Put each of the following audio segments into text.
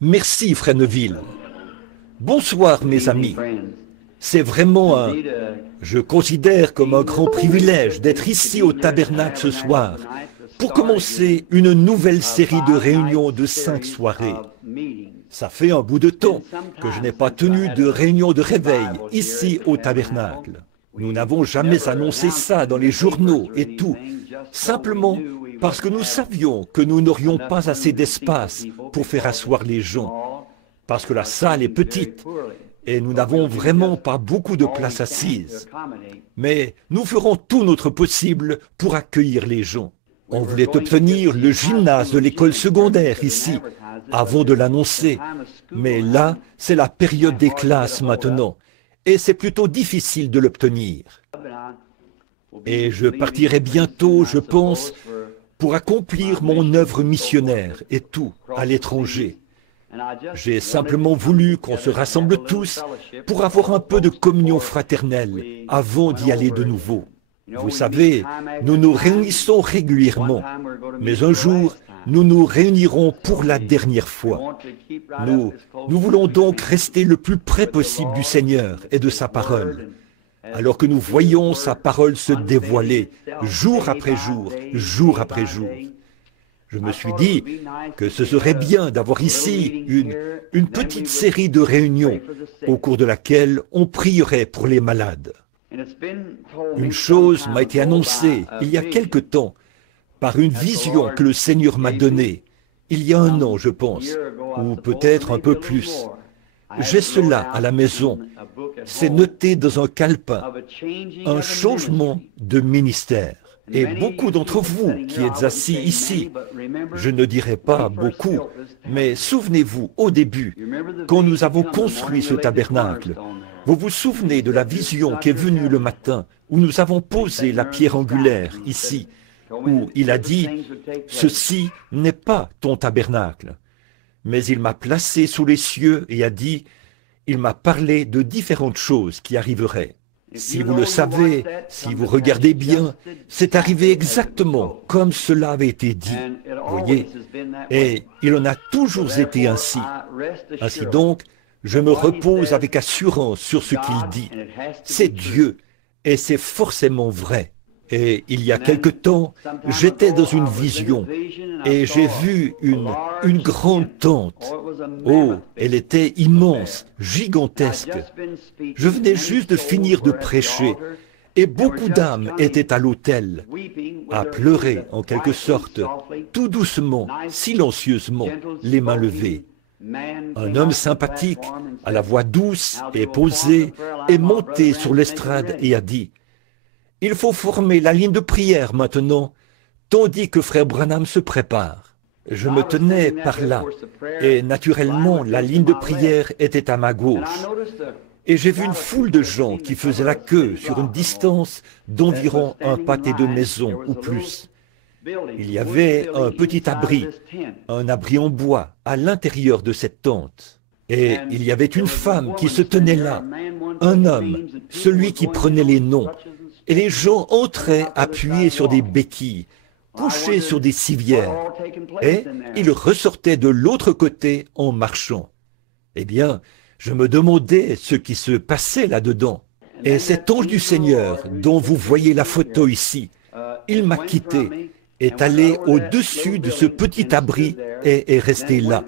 Merci, Fresneville. Bonsoir, mes amis. C'est vraiment je considère comme un grand privilège d'être ici au Tabernacle ce soir pour commencer une nouvelle série de réunions de 5 soirées. Ça fait un bout de temps que je n'ai pas tenu de réunion de réveil ici au Tabernacle. Nous n'avons jamais annoncé ça dans les journaux et tout, simplement parce que nous savions que nous n'aurions pas assez d'espace pour faire asseoir les gens, parce que la salle est petite et nous n'avons vraiment pas beaucoup de place assise. Mais nous ferons tout notre possible pour accueillir les gens. On voulait obtenir le gymnase de l'école secondaire ici, avant de l'annoncer. Mais là, c'est la période des classes maintenant, et c'est plutôt difficile de l'obtenir. Et je partirai bientôt, je pense, pour accomplir mon œuvre missionnaire et tout, à l'étranger. J'ai simplement voulu qu'on se rassemble tous pour avoir un peu de communion fraternelle avant d'y aller de nouveau. Vous savez, nous nous réunissons régulièrement, mais un jour, nous nous réunirons pour la dernière fois. Nous voulons donc rester le plus près possible du Seigneur et de sa parole, alors que nous voyons sa parole se dévoiler jour après jour, jour après jour. Je me suis dit que ce serait bien d'avoir ici une petite série de réunions au cours de laquelle on prierait pour les malades. Une chose m'a été annoncée il y a quelque temps par une vision que le Seigneur m'a donnée, il y a un an je pense, ou peut-être un peu plus. J'ai cela à la maison, c'est noté dans un calepin, un changement de ministère. Et beaucoup d'entre vous qui êtes assis ici, je ne dirai pas beaucoup, mais souvenez-vous au début, quand nous avons construit ce tabernacle, vous vous souvenez de la vision qui est venue le matin, où nous avons posé la pierre angulaire ici, où il a dit « Ceci n'est pas ton tabernacle ». Mais il m'a placé sous les cieux et a dit « Il m'a parlé de différentes choses qui arriveraient ». Si vous le savez, si vous regardez bien, c'est arrivé exactement comme cela avait été dit, voyez, et il en a toujours été ainsi. Ainsi donc, je me repose avec assurance sur ce qu'il dit. C'est Dieu, et c'est forcément vrai. Et il y a quelque temps, j'étais dans une vision, et j'ai vu une grande tente. Oh, elle était immense, gigantesque. Je venais juste de finir de prêcher, et beaucoup d'âmes étaient à l'autel, à pleurer en quelque sorte, tout doucement, silencieusement, les mains levées. Un homme sympathique, à la voix douce et posée, est monté sur l'estrade et a dit « Il faut former la ligne de prière maintenant, tandis que frère Branham se prépare. » Je me tenais par là, et naturellement la ligne de prière était à ma gauche. Et j'ai vu une foule de gens qui faisaient la queue sur une distance d'environ un pâté de maison ou plus. Il y avait un petit abri en bois, à l'intérieur de cette tente. Et il y avait une femme qui se tenait là, un homme, celui qui prenait les noms. Et les gens entraient appuyés sur des béquilles, couchés sur des civières, et ils ressortaient de l'autre côté en marchant. Eh bien, je me demandais ce qui se passait là-dedans. Et cet ange du Seigneur, dont vous voyez la photo ici, il m'a quitté, est allé au-dessus de ce petit abri et est resté là.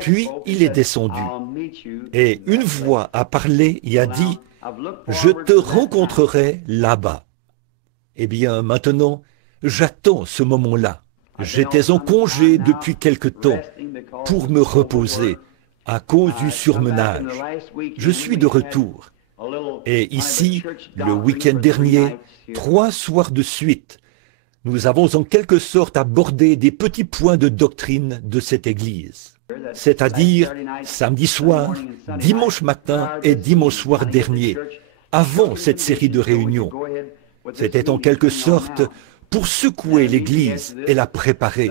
Puis il est descendu. Et une voix a parlé et a dit « Je te rencontrerai là-bas ». Eh bien, maintenant, j'attends ce moment-là. J'étais en congé depuis quelque temps pour me reposer à cause du surmenage. Je suis de retour. Et ici, le week-end dernier, 3 soirs de suite, nous avons en quelque sorte abordé des petits points de doctrine de cette Église. C'est-à-dire samedi soir, dimanche matin et dimanche soir dernier, avant cette série de réunions. C'était en quelque sorte pour secouer l'Église et la préparer,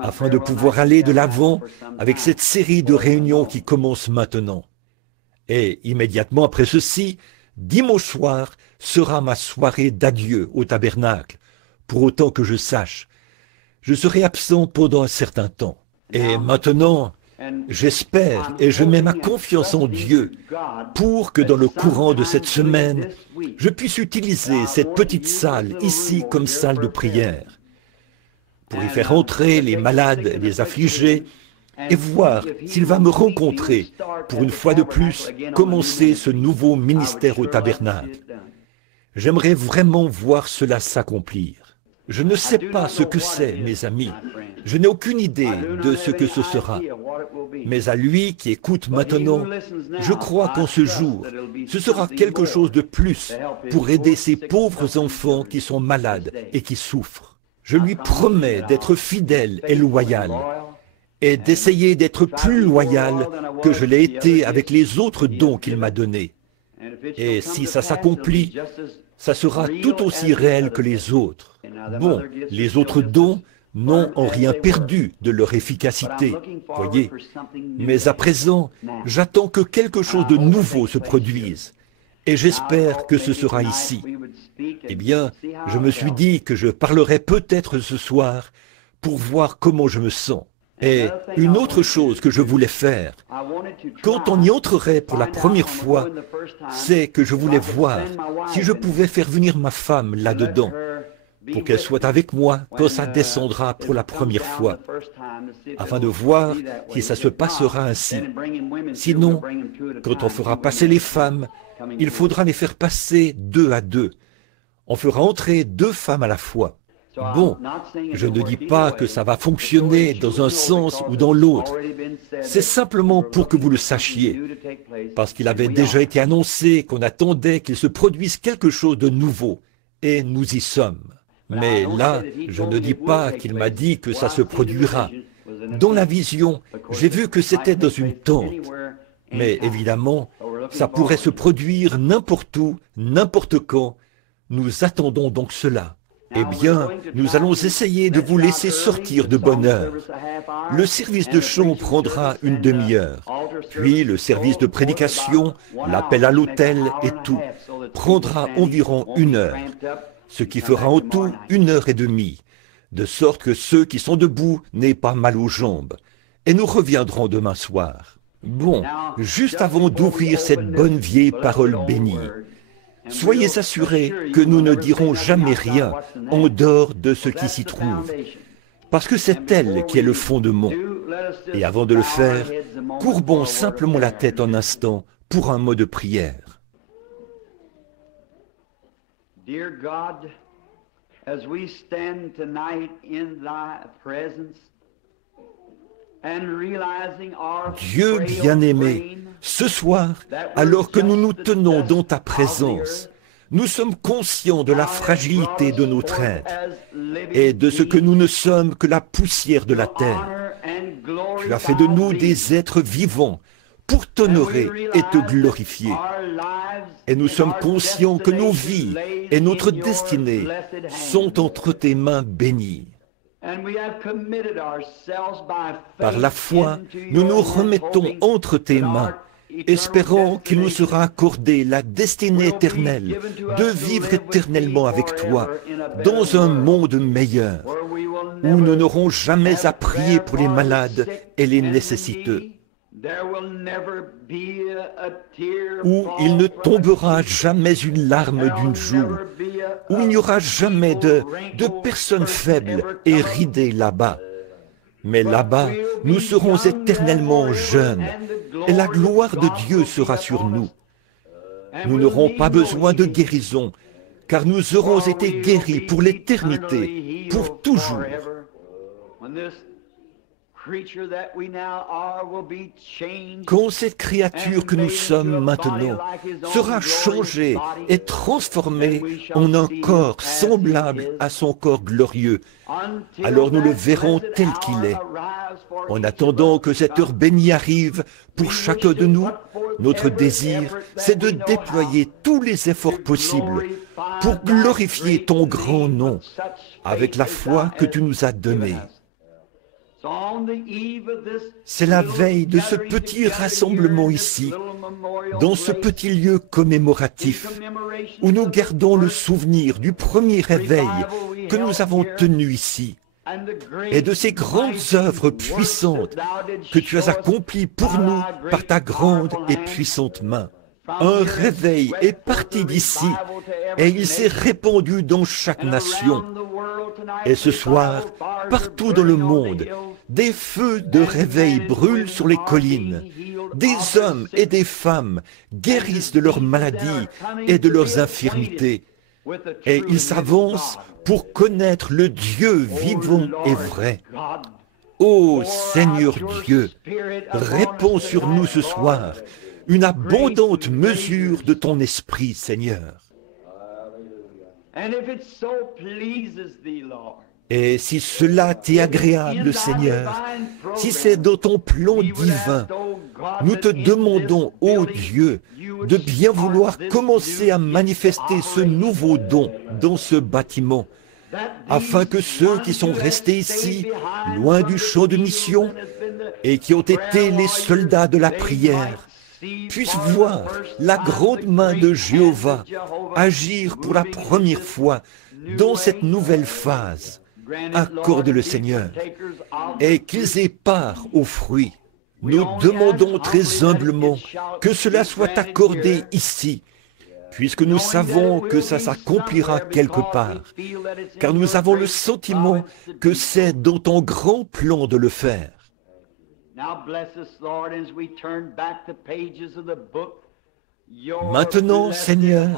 afin de pouvoir aller de l'avant avec cette série de réunions qui commence maintenant. Et immédiatement après ceci, dimanche soir sera ma soirée d'adieu au tabernacle, pour autant que je sache. Je serai absent pendant un certain temps. Et maintenant, J'espère et je mets ma confiance en Dieu pour que dans le courant de cette semaine, je puisse utiliser cette petite salle ici comme salle de prière pour y faire entrer les malades et les affligés et voir s'il va me rencontrer pour une fois de plus commencer ce nouveau ministère au tabernacle. J'aimerais vraiment voir cela s'accomplir. Je ne sais pas ce que c'est, mes amis. Je n'ai aucune idée de ce que ce sera. Mais à lui qui écoute maintenant, je crois qu'en ce jour, ce sera quelque chose de plus pour aider ces pauvres enfants qui sont malades et qui souffrent. Je lui promets d'être fidèle et loyal et d'essayer d'être plus loyal que je l'ai été avec les autres dons qu'il m'a donnés. Et si ça s'accomplit, ça sera tout aussi réel que les autres. Bon, les autres dons n'ont en rien perdu de leur efficacité, voyez. Mais à présent, j'attends que quelque chose de nouveau se produise. Et j'espère que ce sera ici. Eh bien, je me suis dit que je parlerai peut-être ce soir pour voir comment je me sens. Et une autre chose que je voulais faire, quand on y entrerait pour la première fois, c'est que je voulais voir si je pouvais faire venir ma femme là-dedans, pour qu'elle soit avec moi quand ça descendra pour la première fois, afin de voir si ça se passera ainsi. Sinon, quand on fera passer les femmes, il faudra les faire passer 2 à 2. On fera entrer 2 femmes à la fois. Bon, je ne dis pas que ça va fonctionner dans un sens ou dans l'autre. C'est simplement pour que vous le sachiez, parce qu'il avait déjà été annoncé qu'on attendait qu'il se produise quelque chose de nouveau, et nous y sommes. Mais là, je ne dis pas qu'il m'a dit que ça se produira. Dans la vision, j'ai vu que c'était dans une tente. Mais évidemment, ça pourrait se produire n'importe où, n'importe quand. Nous attendons donc cela. Eh bien, nous allons essayer de vous laisser sortir de bonne heure. Le service de chant prendra une demi-heure. Puis le service de prédication, l'appel à l'autel et tout prendra environ 1 heure. Ce qui fera en tout 1 heure et demie, de sorte que ceux qui sont debout n'aient pas mal aux jambes. Et nous reviendrons demain soir. Bon, juste avant d'ouvrir cette bonne vieille parole bénie, soyez assurés que nous ne dirons jamais rien en dehors de ce qui s'y trouve, parce que c'est elle qui est le fondement. Et avant de le faire, courbons simplement la tête un instant pour un mot de prière. Dear God, as we stand tonight in thy presence and realizing our Dieu bien-aimé, ce soir, alors que nous nous tenons dans ta présence, nous sommes conscients de la fragilité de notre être et de ce que nous ne sommes que la poussière de la terre. Tu as fait de nous des êtres vivants pour t'honorer et te glorifier. Et nous sommes conscients que nos vies et notre destinée sont entre tes mains bénies. Par la foi, nous nous remettons entre tes mains, espérant qu'il nous sera accordé la destinée éternelle de vivre éternellement avec toi dans un monde meilleur, où nous n'aurons jamais à prier pour les malades et les nécessiteux, où il ne tombera jamais une larme d'une joue, où il n'y aura jamais de personnes faibles et ridées là-bas. Mais là-bas, nous serons éternellement jeunes, et la gloire de Dieu sera sur nous. Nous n'aurons pas besoin de guérison, car nous aurons été guéris pour l'éternité, pour toujours. Quand cette créature que nous sommes maintenant sera changée et transformée en un corps semblable à son corps glorieux, alors nous le verrons tel qu'il est. En attendant que cette heure bénie arrive pour chacun de nous, notre désir, c'est de déployer tous les efforts possibles pour glorifier ton grand nom avec la foi que tu nous as donnée. C'est la veille de ce petit rassemblement ici, dans ce petit lieu commémoratif, où nous gardons le souvenir du premier réveil que nous avons tenu ici. et de ces grandes œuvres puissantes que tu as accomplies pour nous par ta grande et puissante main. Un réveil est parti d'ici et il s'est répandu dans chaque nation. Et ce soir, partout dans le monde, des feux de réveil brûlent sur les collines. Des hommes et des femmes guérissent de leurs maladies et de leurs infirmités. Et ils s'avancent pour connaître le Dieu vivant et vrai. Ô Seigneur Dieu, réponds sur nous ce soir une abondante mesure de ton esprit, Seigneur. Et si cela t'est agréable, Seigneur, si c'est dans ton plan divin, nous te demandons, ô Dieu, de bien vouloir commencer à manifester ce nouveau don dans ce bâtiment, afin que ceux qui sont restés ici, loin du champ de mission, et qui ont été les soldats de la prière, puissent voir la grande main de Jéhovah agir pour la première fois dans cette nouvelle phase. Accorde-le, Seigneur, et qu'ils aient part aux fruits. Nous demandons très humblement que cela soit accordé ici, puisque nous savons que ça s'accomplira quelque part, car nous avons le sentiment que c'est dans ton grand plan de le faire. Maintenant, Seigneur,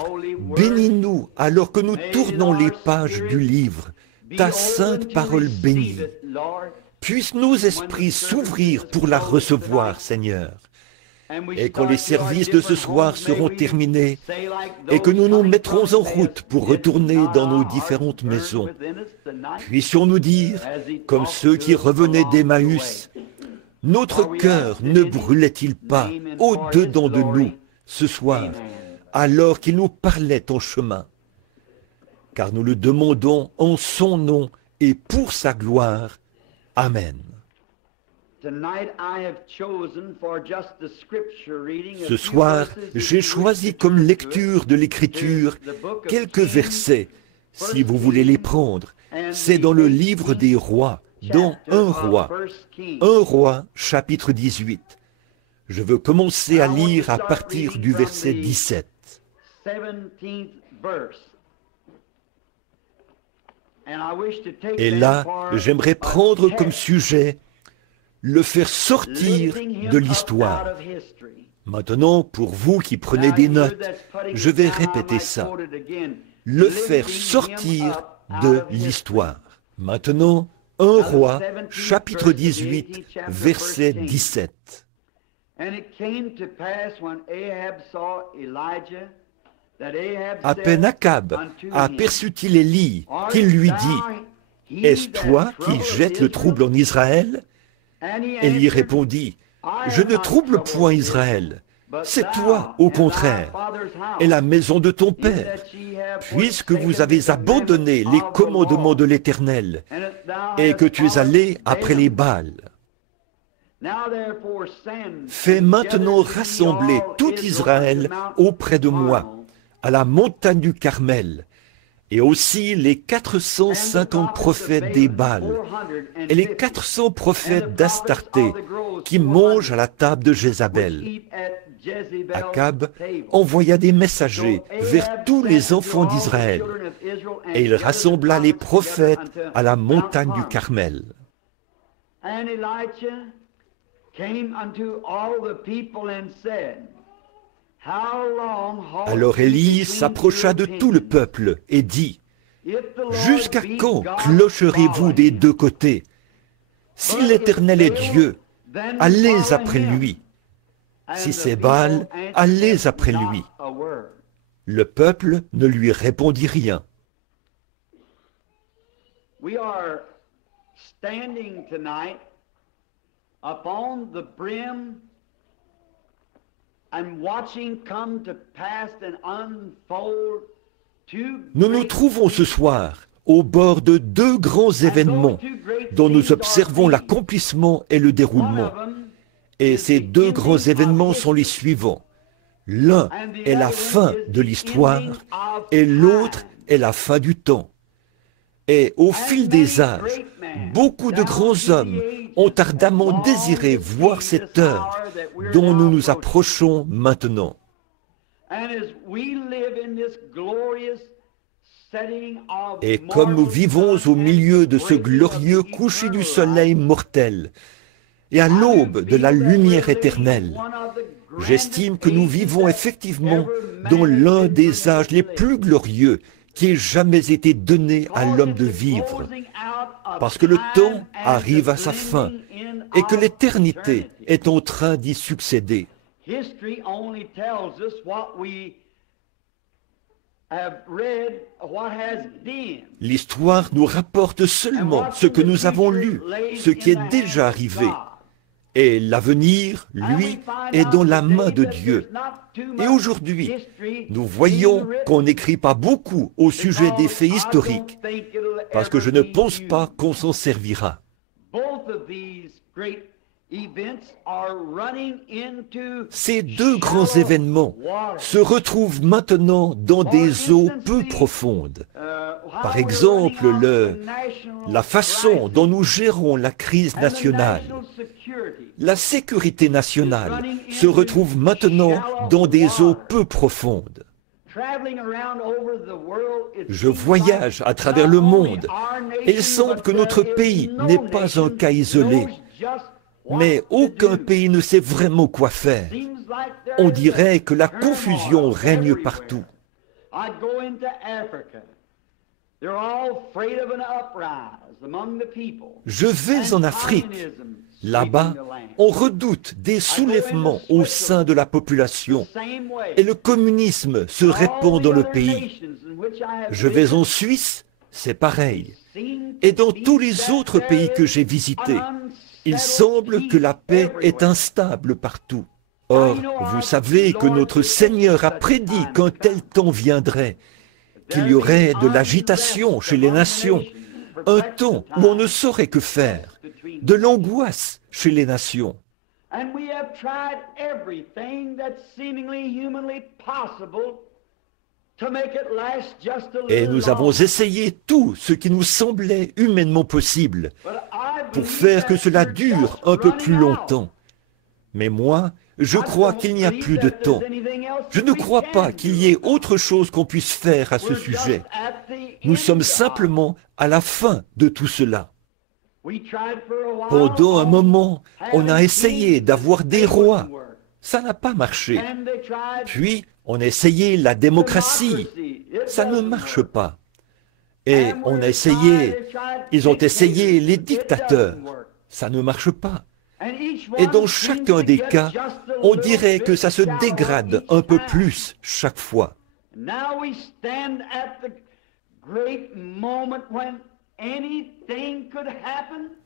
bénis-nous alors que nous tournons les pages du livre, ta sainte parole bénie. Puissent nos esprits s'ouvrir pour la recevoir, Seigneur. Et quand les services de ce soir seront terminés, et que nous nous mettrons en route pour retourner dans nos différentes maisons, puissions-nous dire, comme ceux qui revenaient d'Emmaüs, notre cœur ne brûlait-il pas au-dedans de nous ce soir, alors qu'il nous parlait en chemin? Car nous le demandons en son nom et pour sa gloire. Amen. Ce soir, j'ai choisi comme lecture de l'Écriture quelques versets, si vous voulez les prendre. C'est dans le livre des rois, dans 1 roi, chapitre 18. Je veux commencer à lire à partir du verset 17. Et là, j'aimerais prendre comme sujet le faire sortir de l'histoire. Maintenant, pour vous qui prenez des notes, je vais répéter ça. Le faire sortir de l'histoire. Maintenant, 1 roi, chapitre 18, verset 17. À peine Akab aperçut-il Élie, qu'il lui dit, « Est-ce toi qui jettes le trouble en Israël ?» Élie répondit, « Je ne trouble point Israël, c'est toi, au contraire, et la maison de ton père, puisque vous avez abandonné les commandements de l'Éternel, et que tu es allé après les Baals. Fais maintenant rassembler tout Israël auprès de moi, à la montagne du Carmel, et aussi les 450 prophètes des Baals, et les 400 prophètes d'Astarté, qui mangent à la table de Jézabel. » Akab envoya des messagers vers tous les enfants d'Israël, et il rassembla les prophètes à la montagne du Carmel. Alors Élie s'approcha de tout le peuple et dit, « Jusqu'à quand clocherez-vous des deux côtés? Si l'Éternel est Dieu, allez après lui. Si c'est Baal, allez après lui. » Le peuple ne lui répondit rien. We are standing tonight upon the brim and watching come to pass and unfold two Nous nous trouvons ce soir au bord de deux grands événements dont nous observons l'accomplissement et le déroulement. Et ces deux grands événements sont les suivants. L'un est la fin de l'histoire et l'autre est la fin du temps. Et au fil des âges, Beaucoup de grands hommes ont ardemment désiré voir cette heure dont nous nous approchons maintenant. Et comme nous vivons au milieu de ce glorieux coucher du soleil mortel et à l'aube de la lumière éternelle, j'estime que nous vivons effectivement dans l'un des âges les plus glorieux qui ait jamais été donné à l'homme de vivre, parce que le temps arrive à sa fin et que l'éternité est en train d'y succéder. L'histoire nous rapporte seulement ce que nous avons lu, ce qui est déjà arrivé. Et l'avenir, lui, est dans la main de Dieu. Et aujourd'hui, nous voyons qu'on n'écrit pas beaucoup au sujet des faits historiques, parce que je ne pense pas qu'on s'en servira. Ces deux grands événements se retrouvent maintenant dans des eaux peu profondes. Par exemple, la façon dont nous gérons la crise nationale. La sécurité nationale se retrouve maintenant dans des eaux peu profondes. Je voyage à travers le monde et il semble que notre pays n'est pas un cas isolé. Mais aucun pays ne sait vraiment quoi faire. On dirait que la confusion règne partout. Je vais en Afrique. Là-bas, on redoute des soulèvements au sein de la population et le communisme se répand dans le pays. Je vais en Suisse, c'est pareil. Et dans tous les autres pays que j'ai visités, il semble que la paix est instable partout. Or, vous savez que notre Seigneur a prédit qu'un tel temps viendrait, qu'il y aurait de l'agitation chez les nations, un temps où on ne saurait que faire, de l'angoisse chez les nations. Et nous avons essayé tout ce qui nous semblait humainement possible pour faire que cela dure un peu plus longtemps. Mais moi, je crois qu'il n'y a plus de temps. Je ne crois pas qu'il y ait autre chose qu'on puisse faire à ce sujet. Nous sommes simplement à la fin de tout cela. Pendant un moment, on a essayé d'avoir des rois. Ça n'a pas marché. Puis, on a essayé la démocratie. Ça ne marche pas. Et on a essayé, ils ont essayé les dictateurs. Ça ne marche pas. Et dans chacun des cas, on dirait que ça se dégrade un peu plus chaque fois.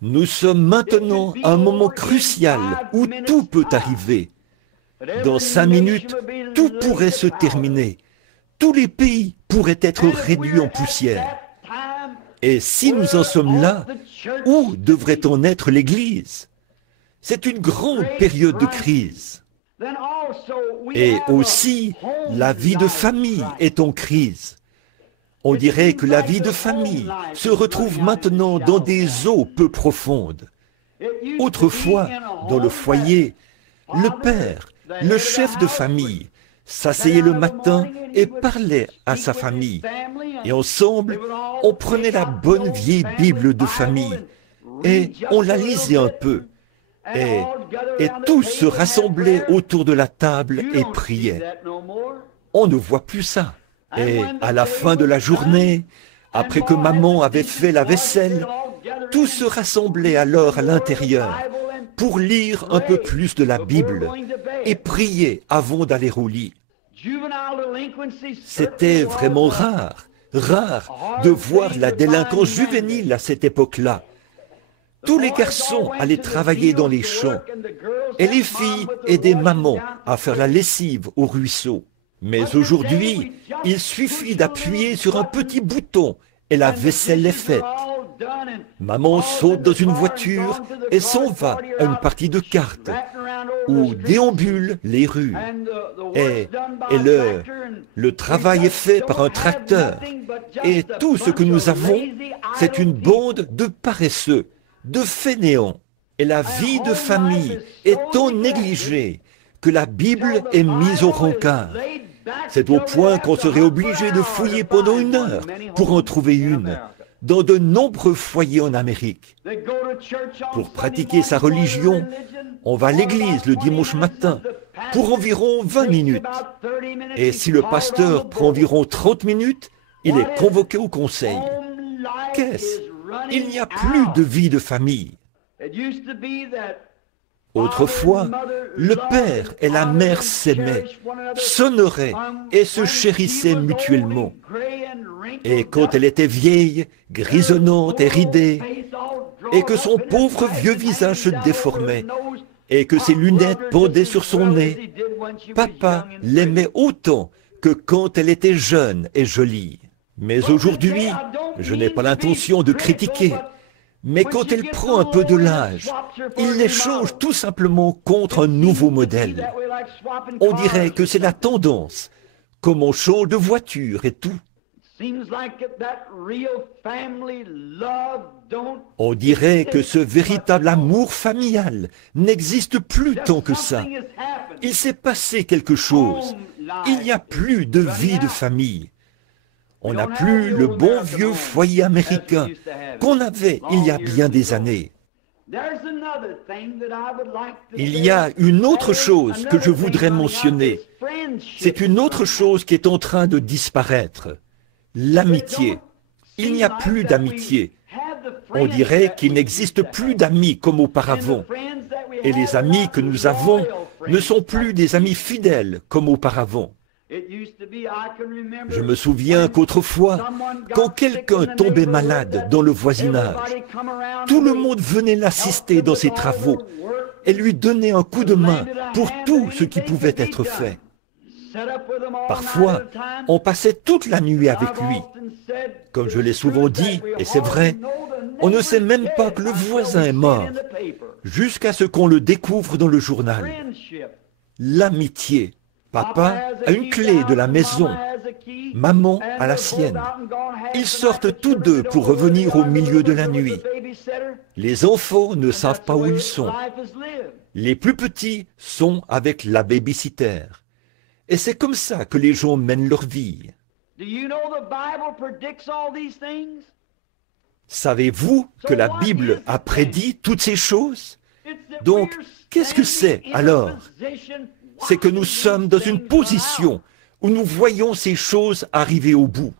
Nous sommes maintenant à un moment crucial où tout peut arriver. Dans 5 minutes, tout pourrait se terminer. Tous les pays pourraient être réduits en poussière. Et si nous en sommes là, où devrait-on être l'Église? C'est une grande période de crise. Et aussi, la vie de famille est en crise. On dirait que la vie de famille se retrouve maintenant dans des eaux peu profondes. Autrefois, dans le foyer, le père, le chef de famille, s'asseyait le matin et parlait à sa famille. Et ensemble, on prenait la bonne vieille Bible de famille et on la lisait un peu. Et tous se rassemblaient autour de la table et priaient. On ne voit plus ça. Et à la fin de la journée, après que maman avait fait la vaisselle, tous se rassemblaient alors à l'intérieur pour lire un peu plus de la Bible et prier avant d'aller au lit. C'était vraiment rare de voir la délinquance juvénile à cette époque-là. Tous les garçons allaient travailler dans les champs et les filles aidaient maman à faire la lessive au ruisseau. Mais aujourd'hui, il suffit d'appuyer sur un petit bouton et la vaisselle est faite. Maman saute dans une voiture et s'en va à une partie de cartes. où déambulent les rues. Et le travail est fait par un tracteur. Et tout ce que nous avons, c'est une bande de paresseux, de fainéants. Et la vie de famille est tant négligée que la Bible est mise au rencard. C'est au point qu'on serait obligé de fouiller pendant 1 heure pour en trouver une dans de nombreux foyers en Amérique. Pour pratiquer sa religion, on va à l'église le dimanche matin pour environ 20 minutes. Et si le pasteur prend environ 30 minutes, il est convoqué au conseil. Qu'est-ce? Il n'y a plus de vie de famille. Autrefois, le père et la mère s'aimaient, s'honoraient et se chérissaient mutuellement. Et quand elle était vieille, grisonnante et ridée, et que son pauvre vieux visage se déformait, et que ses lunettes pendaient sur son nez, papa l'aimait autant que quand elle était jeune et jolie. Mais aujourd'hui, je n'ai pas l'intention de critiquer, mais quand elle prend un peu de l'âge, il les change tout simplement contre un nouveau modèle. On dirait que c'est la tendance, comme on change de voiture et tout. On dirait que ce véritable amour familial n'existe plus tant que ça. Il s'est passé quelque chose. Il n'y a plus de vie de famille. On n'a plus le bon vieux foyer américain qu'on avait il y a bien des années. Il y a une autre chose que je voudrais mentionner. C'est une autre chose qui est en train de disparaître. L'amitié. Il n'y a plus d'amitié. On dirait qu'il n'existe plus d'amis comme auparavant. Et les amis que nous avons ne sont plus des amis fidèles comme auparavant. Je me souviens qu'autrefois, quand quelqu'un tombait malade dans le voisinage, tout le monde venait l'assister dans ses travaux et lui donnait un coup de main pour tout ce qui pouvait être fait. Parfois, on passait toute la nuit avec lui. Comme je l'ai souvent dit, et c'est vrai, on ne sait même pas que le voisin est mort, jusqu'à ce qu'on le découvre dans le journal. L'amitié. Papa a une clé de la maison, maman a la sienne. Ils sortent tous deux pour revenir au milieu de la nuit. Les enfants ne savent pas où ils sont. Les plus petits sont avec la babysitter. Et c'est comme ça que les gens mènent leur vie. Savez-vous que la Bible a prédit toutes ces choses? Donc, qu'est-ce que c'est alors? C'est que nous sommes dans une position où nous voyons ces choses arriver au bout.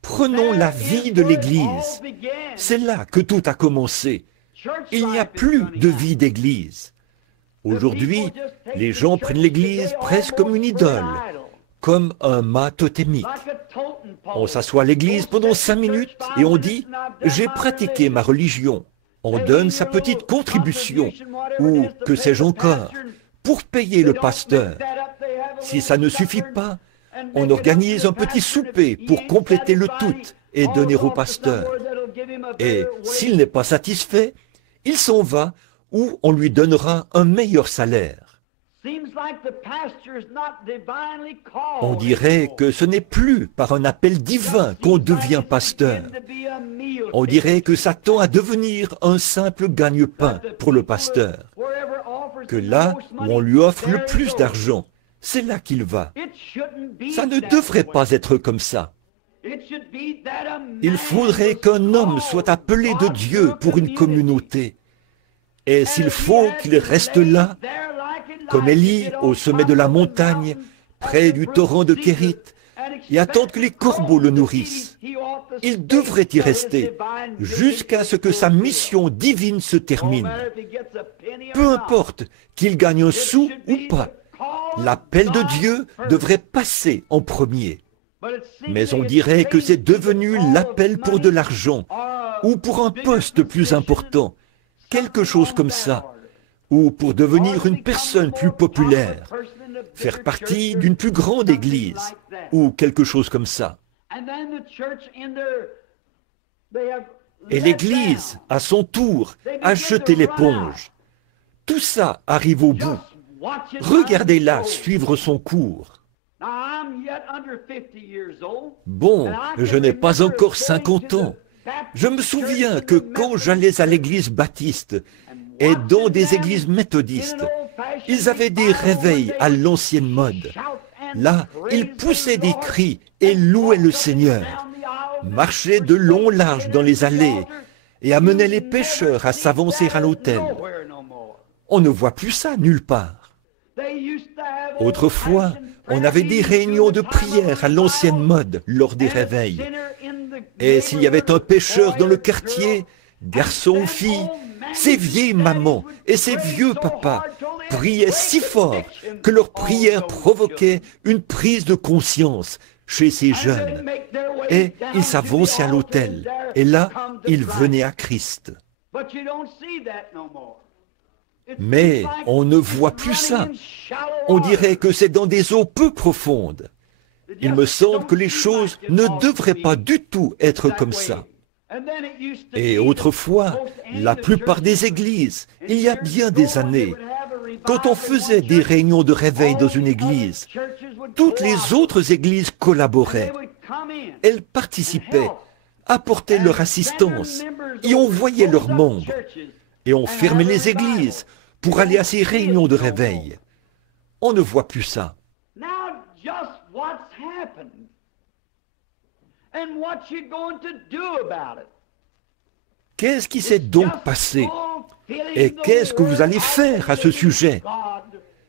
Prenons la vie de l'Église. C'est là que tout a commencé. Il n'y a plus de vie d'Église. Aujourd'hui, les gens prennent l'Église presque comme une idole, comme un mât totémique. On s'assoit à l'Église pendant 5 minutes et on dit « J'ai pratiqué ma religion ». On donne sa petite contribution, ou que sais-je encore, pour payer le pasteur. Si ça ne suffit pas, on organise un petit souper pour compléter le tout et donner au pasteur. Et s'il n'est pas satisfait, il s'en va ou on lui donnera un meilleur salaire. On dirait que ce n'est plus par un appel divin qu'on devient pasteur. On dirait que ça tend à devenir un simple gagne-pain pour le pasteur. Que là où on lui offre le plus d'argent, c'est là qu'il va. Ça ne devrait pas être comme ça. Il faudrait qu'un homme soit appelé de Dieu pour une communauté. Et s'il faut qu'il reste là, comme Élie au sommet de la montagne, près du torrent de Kérit, et attendre que les corbeaux le nourrissent. Il devrait y rester jusqu'à ce que sa mission divine se termine. Peu importe qu'il gagne un sou ou pas, l'appel de Dieu devrait passer en premier. Mais on dirait que c'est devenu l'appel pour de l'argent ou pour un poste plus important, quelque chose comme ça, ou pour devenir une personne plus populaire, faire partie d'une plus grande église, ou quelque chose comme ça. Et l'Église, à son tour, a jeté l'éponge. Tout ça arrive au bout. Regardez-la suivre son cours. Bon, je n'ai pas encore 50 ans. Je me souviens que quand j'allais à l'église baptiste et dans des églises méthodistes, ils avaient des réveils à l'ancienne mode. Là, ils poussaient des cris et louaient le Seigneur, marchaient de long large dans les allées et amenaient les pécheurs à s'avancer à l'autel. On ne voit plus ça nulle part. Autrefois, on avait des réunions de prière à l'ancienne mode lors des réveils. Et s'il y avait un pécheur dans le quartier, garçon ou fille, ces vieilles mamans et ces vieux papas priaient si fort que leur prière provoquait une prise de conscience chez ces jeunes. Et ils s'avançaient à l'autel. Et là, ils venaient à Christ. Mais on ne voit plus ça. On dirait que c'est dans des eaux peu profondes. Il me semble que les choses ne devraient pas du tout être comme ça. Et autrefois, la plupart des églises, il y a bien des années, quand on faisait des réunions de réveil dans une église, toutes les autres églises collaboraient. Elles participaient, apportaient leur assistance, y envoyaient leurs membres. Et on fermait les églises pour aller à ces réunions de réveil. On ne voit plus ça. Qu'est-ce qui s'est donc passé? Et qu'est-ce que vous allez faire à ce sujet?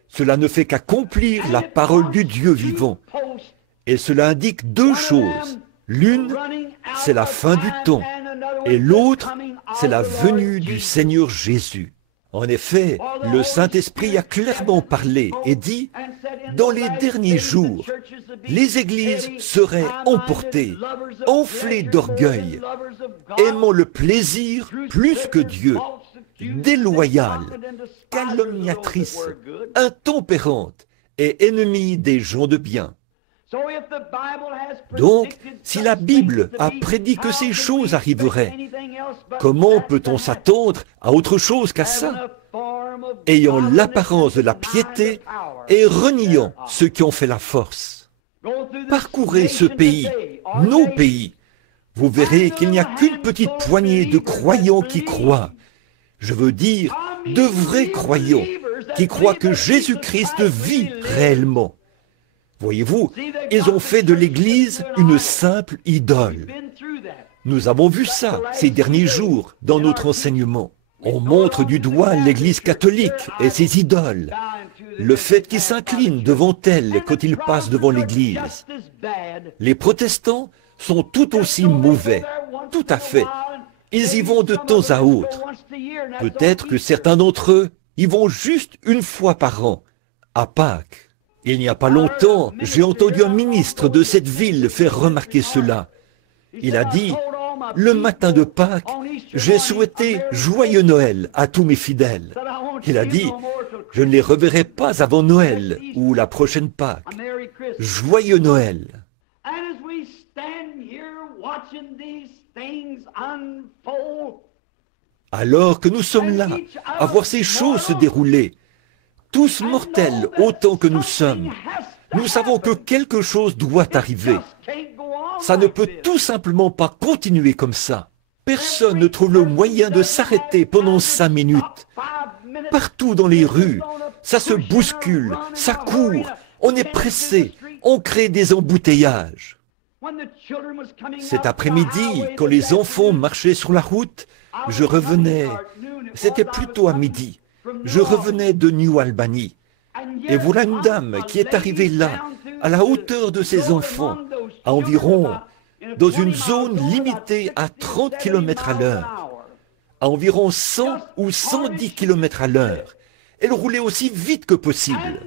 Cela ne fait qu'accomplir la parole du Dieu vivant. Et cela indique deux choses. L'une, c'est la fin du temps. Et l'autre, c'est la venue du Seigneur Jésus. En effet, le Saint-Esprit a clairement parlé et dit, dans les derniers jours, les églises seraient emportées, enflées d'orgueil, aimant le plaisir plus que Dieu, déloyales, calomniatrices, intempérantes et ennemies des gens de bien. Donc, si la Bible a prédit que ces choses arriveraient, comment peut-on s'attendre à autre chose qu'à ça? Ayant l'apparence de la piété et reniant ceux qui ont fait la force. Parcourez ce pays, nos pays. Vous verrez qu'il n'y a qu'une petite poignée de croyants qui croient. Je veux dire, de vrais croyants qui croient que Jésus-Christ vit réellement. Voyez-vous, ils ont fait de l'Église une simple idole. Nous avons vu ça ces derniers jours dans notre enseignement. On montre du doigt l'Église catholique et ses idoles, le fait qu'ils s'inclinent devant elle quand ils passent devant l'Église. Les protestants sont tout aussi mauvais, tout à fait. Ils y vont de temps à autre. Peut-être que certains d'entre eux y vont juste une fois par an, à Pâques. Il n'y a pas longtemps, j'ai entendu un ministre de cette ville faire remarquer cela. Il a dit, le matin de Pâques, j'ai souhaité joyeux Noël à tous mes fidèles. Il a dit, je ne les reverrai pas avant Noël ou la prochaine Pâques. Joyeux Noël. Alors que nous sommes là, à voir ces choses se dérouler, tous mortels autant que nous sommes, nous savons que quelque chose doit arriver. Ça ne peut tout simplement pas continuer comme ça. Personne ne trouve le moyen de s'arrêter pendant 5 minutes. Partout dans les rues, ça se bouscule, ça court, on est pressé, on crée des embouteillages. Cet après-midi, quand les enfants marchaient sur la route, je revenais, c'était plutôt à midi, je revenais de New Albany. Et voilà une dame qui est arrivée là, à la hauteur de ses enfants, à environ, dans une zone limitée à 30 km à l'heure, à environ 100 ou 110 km à l'heure. Elle roulait aussi vite que possible.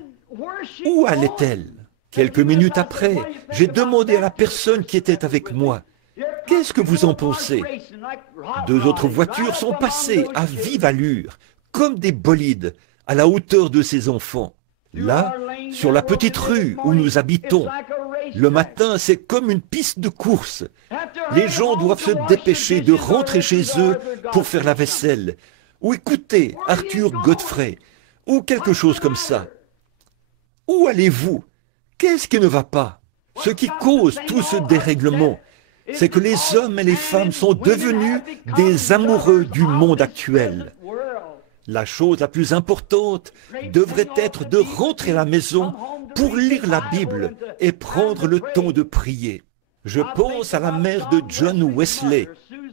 Où allait-elle? Quelques minutes après, j'ai demandé à la personne qui était avec moi, « Qu'est-ce que vous en pensez ?» 2 autres voitures sont passées à vive allure, comme des bolides, à la hauteur de ses enfants. Là, sur la petite rue où nous habitons, le matin, c'est comme une piste de course. Les gens doivent se dépêcher de rentrer chez eux pour faire la vaisselle, ou écouter Arthur Godfrey, ou quelque chose comme ça. Où allez-vous? Qu'est-ce qui ne va pas? Ce qui cause tout ce dérèglement, c'est que les hommes et les femmes sont devenus des amoureux du monde actuel. La chose la plus importante devrait être de rentrer à la maison pour lire la Bible et prendre le temps de prier. Je pense à la mère de John Wesley,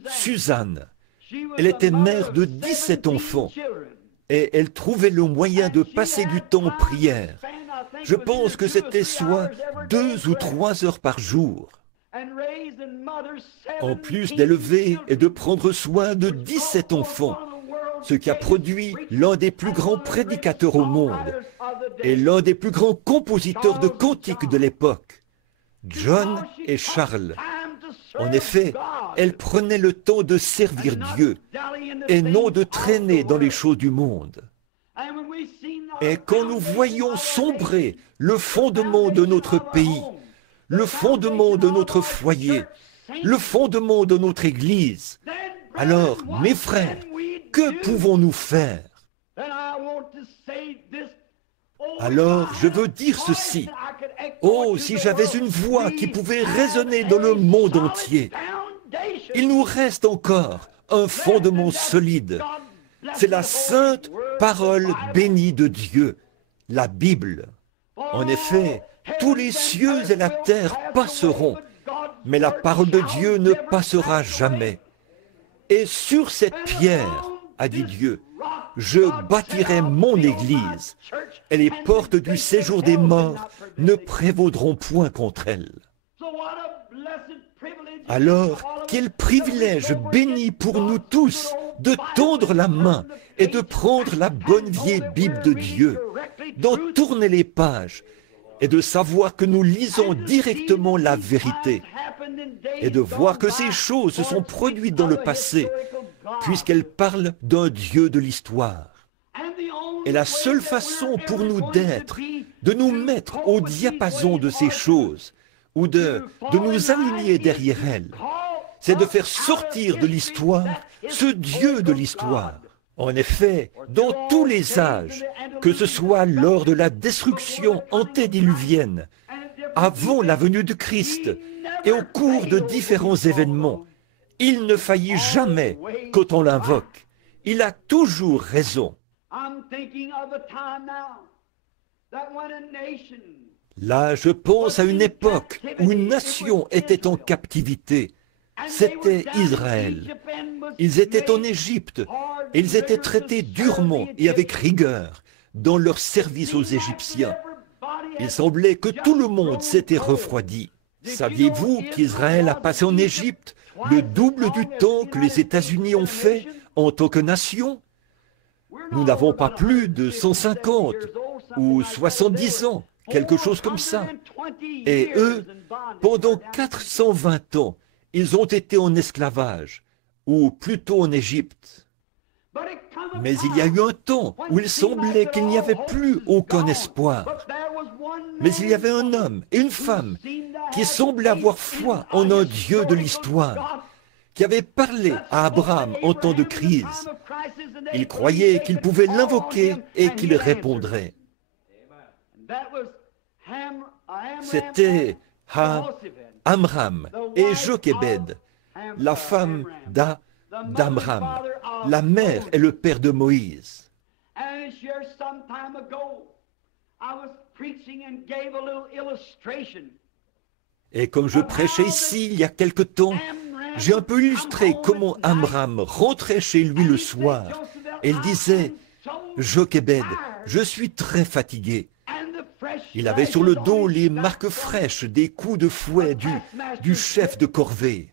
Suzanne. Elle était mère de 17 enfants et elle trouvait le moyen de passer du temps en prière. Je pense que c'était soit 2 ou 3 heures par jour. En plus d'élever et de prendre soin de 17 enfants, ce qui a produit l'un des plus grands prédicateurs au monde et l'un des plus grands compositeurs de cantiques de l'époque, John et Charles. En effet, elle prenait le temps de servir Dieu et non de traîner dans les choses du monde. Et quand nous voyons sombrer le fondement de notre pays, le fondement de notre foyer, le fondement de notre Église, alors, mes frères, que pouvons-nous faire? Alors, je veux dire ceci. Oh, si j'avais une voix qui pouvait résonner dans le monde entier. Il nous reste encore un fondement solide. C'est la sainte parole bénie de Dieu, la Bible. En effet, tous les cieux et la terre passeront, mais la parole de Dieu ne passera jamais. Et sur cette pierre, a dit Dieu, je bâtirai mon Église, et les portes du séjour des morts ne prévaudront point contre elle. Alors, quel privilège béni pour nous tous de tendre la main et de prendre la bonne vieille Bible de Dieu, d'en tourner les pages et de savoir que nous lisons directement la vérité et de voir que ces choses se sont produites dans le passé puisqu'elles parlent d'un Dieu de l'histoire. Et la seule façon pour nous d'être, de nous mettre au diapason de ces choses, ou de nous aligner derrière elles, c'est de faire sortir de l'histoire ce Dieu de l'histoire. En effet, dans tous les âges, que ce soit lors de la destruction antédiluvienne, avant la venue de Christ et au cours de différents événements, il ne faillit jamais quand on l'invoque. Il a toujours raison. Là, je pense à une époque où une nation était en captivité. C'était Israël. Ils étaient en Égypte et ils étaient traités durement et avec rigueur dans leur service aux Égyptiens. Il semblait que tout le monde s'était refroidi. Saviez-vous qu'Israël a passé en Égypte le double du temps que les États-Unis ont fait en tant que nation? Nous n'avons pas plus de 150 ou 70 ans, quelque chose comme ça. Et eux, pendant 420 ans, ils ont été en esclavage, ou plutôt en Égypte. Mais il y a eu un temps où il semblait qu'il n'y avait plus aucun espoir. Mais il y avait un homme et une femme qui semblaient avoir foi en un Dieu de l'histoire, qui avait parlé à Abraham en temps de crise. Il croyait qu'il pouvait l'invoquer et qu'il répondrait. C'était Amram et Jochebed, la femme d'Amram, la mère et le père de Moïse. Et comme je prêchais ici il y a quelque temps, j'ai un peu illustré comment Amram rentrait chez lui le soir. Et il disait, « Jochebed, je suis très fatigué. » Il avait sur le dos les marques fraîches des coups de fouet du chef de corvée.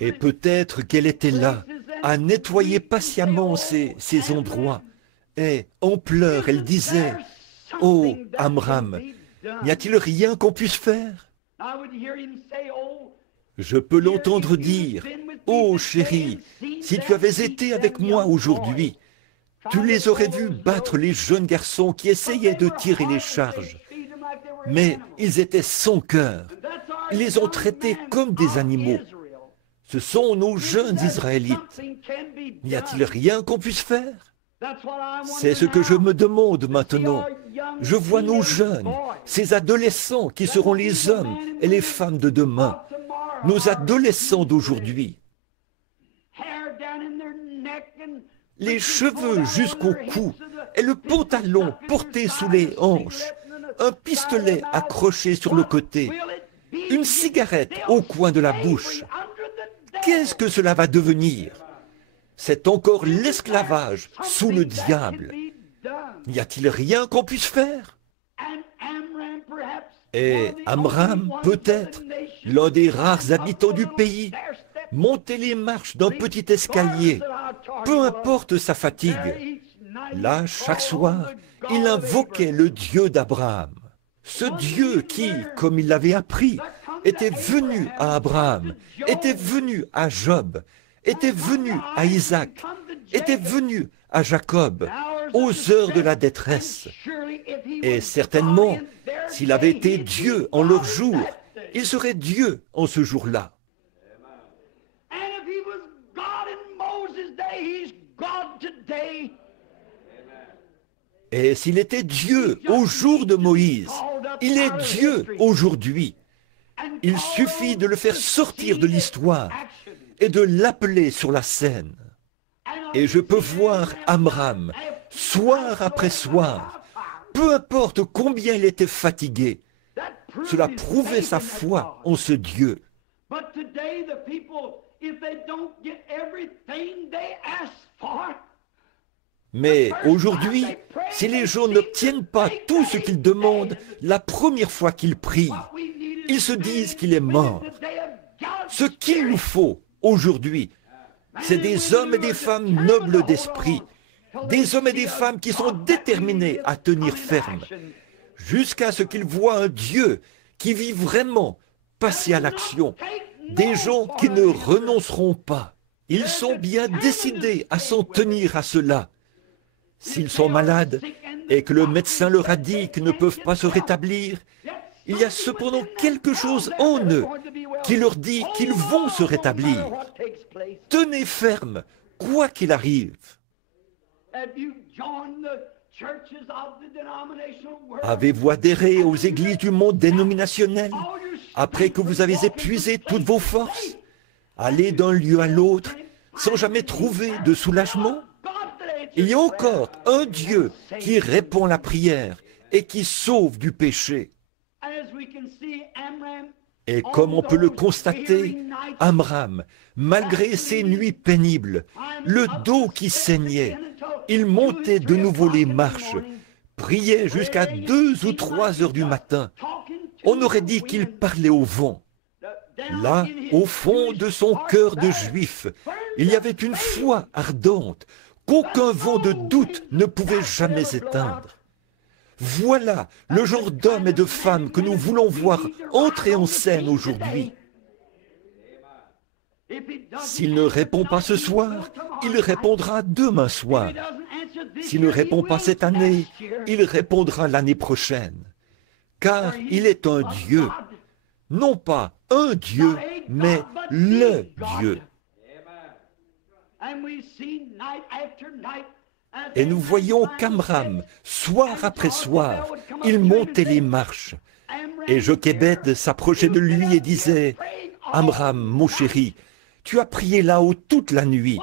Et peut-être qu'elle était là, à nettoyer patiemment ces endroits. Et en pleurs, elle disait, « Oh, Amram, n'y a-t-il rien qu'on puisse faire ?» Je peux l'entendre dire, « Oh, chérie, si tu avais été avec moi aujourd'hui, tu les aurais vus battre les jeunes garçons qui essayaient de tirer les charges. mais ils étaient sans cœur. Ils les ont traités comme des animaux. Ce sont nos jeunes Israélites. N'y a-t-il rien qu'on puisse faire? C'est ce que je me demande maintenant. Je vois nos jeunes, ces adolescents qui seront les hommes et les femmes de demain, nos adolescents d'aujourd'hui. Les cheveux jusqu'au cou et le pantalon porté sous les hanches, un pistolet accroché sur le côté, une cigarette au coin de la bouche. Qu'est-ce que cela va devenir? C'est encore l'esclavage sous le diable. N'y a-t-il rien qu'on puisse faire? Et Amram, peut-être, l'un des rares habitants du pays, montait les marches d'un petit escalier, peu importe sa fatigue. Là, chaque soir, il invoquait le Dieu d'Abraham. Ce Dieu qui, comme il l'avait appris, était venu à Abraham, était venu à Job, était venu à Isaac, était venu à Jacob, aux heures de la détresse. Et certainement, s'il avait été Dieu en leur jour, il serait Dieu en ce jour-là. Et s'il était Dieu au jour de Moïse, il est Dieu aujourd'hui. Il suffit de le faire sortir de l'histoire et de l'appeler sur la scène. Et je peux voir Amram, soir après soir, peu importe combien il était fatigué, cela prouvait sa foi en ce Dieu. Mais aujourd'hui, si les gens n'obtiennent pas tout ce qu'ils demandent la première fois qu'ils prient, ils se disent qu'il est mort. Ce qu'il nous faut aujourd'hui, c'est des hommes et des femmes nobles d'esprit, des hommes et des femmes qui sont déterminés à tenir ferme, jusqu'à ce qu'ils voient un Dieu qui vit vraiment passer à l'action, des gens qui ne renonceront pas. Ils sont bien décidés à s'en tenir à cela. S'ils sont malades et que le médecin leur a dit qu'ils ne peuvent pas se rétablir, il y a cependant quelque chose en eux qui leur dit qu'ils vont se rétablir. Tenez ferme, quoi qu'il arrive. Avez-vous adhéré aux églises du monde dénominationnel après que vous avez épuisé toutes vos forces? Aller d'un lieu à l'autre sans jamais trouver de soulagement? Il y a encore un Dieu qui répond à la prière et qui sauve du péché. Et comme on peut le constater, Amram, malgré ses nuits pénibles, le dos qui saignait, il montait de nouveau les marches, priait jusqu'à 2 ou 3 heures du matin. On aurait dit qu'il parlait au vent. Là, au fond de son cœur de juif, il y avait une foi ardente qu'aucun vent de doute ne pouvait jamais éteindre. Voilà le genre d'hommes et de femmes que nous voulons voir entrer en scène aujourd'hui. S'il ne répond pas ce soir, il répondra demain soir. S'il ne répond pas cette année, il répondra l'année prochaine. Car il est un Dieu, non pas un Dieu, mais le Dieu. Et nous voyons qu'Amram, soir après soir, il montait les marches. Et Jochébed s'approchait de lui et disait, « Amram, mon chéri, tu as prié là-haut toute la nuit.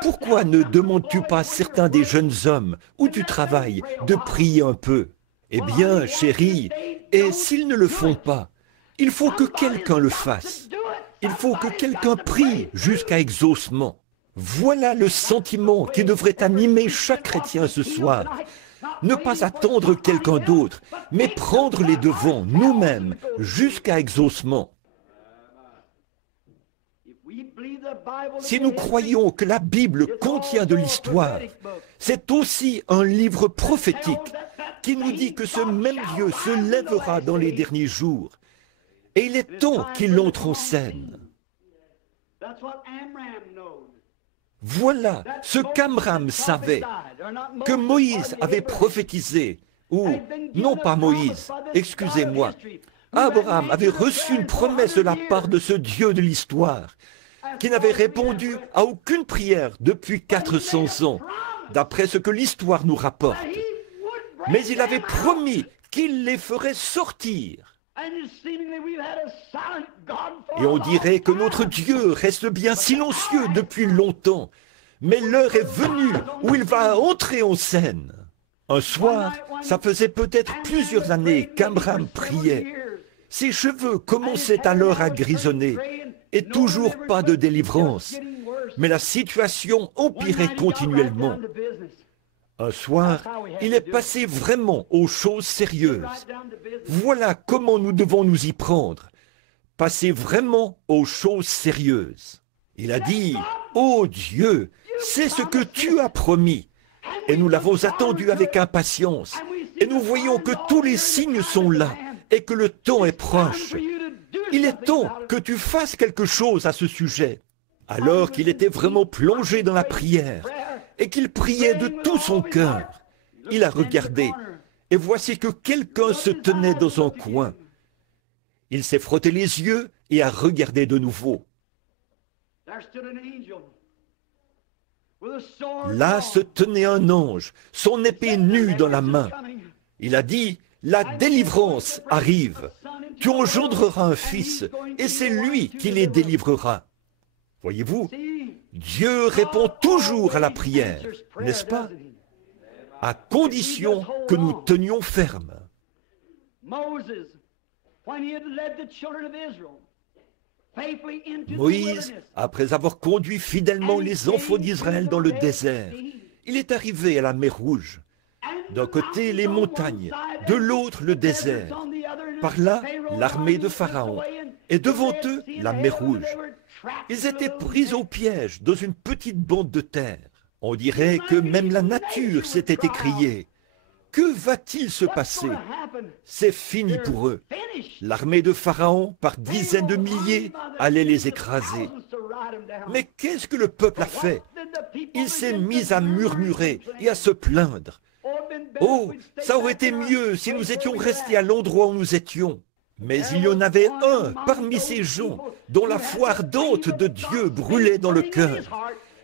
Pourquoi ne demandes-tu pas à certains des jeunes hommes où tu travailles de prier un peu? Eh bien, chéri, et s'ils ne le font pas, il faut que quelqu'un le fasse. Il faut que quelqu'un prie jusqu'à exaucement. » Voilà le sentiment qui devrait animer chaque chrétien ce soir. Ne pas attendre quelqu'un d'autre, mais prendre les devants nous-mêmes jusqu'à exaucement. Si nous croyons que la Bible contient de l'histoire, c'est aussi un livre prophétique qui nous dit que ce même Dieu se lèvera dans les derniers jours. Et il est temps qu'il entre en scène. Voilà ce qu'Amram savait, que Moïse avait prophétisé, Ou, non pas Moïse, excusez-moi, Abraham avait reçu une promesse de la part de ce Dieu de l'histoire, qui n'avait répondu à aucune prière depuis 400 ans, d'après ce que l'histoire nous rapporte. Mais il avait promis qu'il les ferait sortir. Et on dirait que notre Dieu reste bien silencieux depuis longtemps, mais l'heure est venue où il va entrer en scène. Un soir, ça faisait peut-être plusieurs années qu'Abraham priait. Ses cheveux commençaient alors à grisonner, et toujours pas de délivrance. Mais la situation empirait continuellement. Un soir, il est passé vraiment aux choses sérieuses. Voilà comment nous devons nous y prendre. Passer vraiment aux choses sérieuses. Il a dit, « Oh Dieu, c'est ce que tu as promis. » Et nous l'avons attendu avec impatience. Et nous voyons que tous les signes sont là et que le temps est proche. Il est temps que tu fasses quelque chose à ce sujet. Alors qu'il était vraiment plongé dans la prière et qu'il priait de tout son cœur, il a regardé et voici que quelqu'un se tenait dans un coin. Il s'est frotté les yeux et a regardé de nouveau. Là se tenait un ange, son épée nue dans la main. Il a dit, « La délivrance arrive. Tu engendreras un fils, et c'est lui qui les délivrera. » Voyez-vous, Dieu répond toujours à la prière, n'est-ce pas? À condition que nous tenions ferme. Moïse, après avoir conduit fidèlement les enfants d'Israël dans le désert, il est arrivé à la mer Rouge. D'un côté, les montagnes, de l'autre, le désert. Par là, l'armée de Pharaon, et devant eux, la mer Rouge. Ils étaient pris au piège dans une petite bande de terre. On dirait que même la nature s'était écriée. Que va-t-il se passer? C'est fini pour eux. L'armée de Pharaon, par dizaines de milliers, allait les écraser. Mais qu'est-ce que le peuple a fait? Il s'est mis à murmurer et à se plaindre. Oh, ça aurait été mieux si nous étions restés à l'endroit où nous étions. Mais il y en avait un parmi ces gens dont la foi ardente de Dieu brûlait dans le cœur,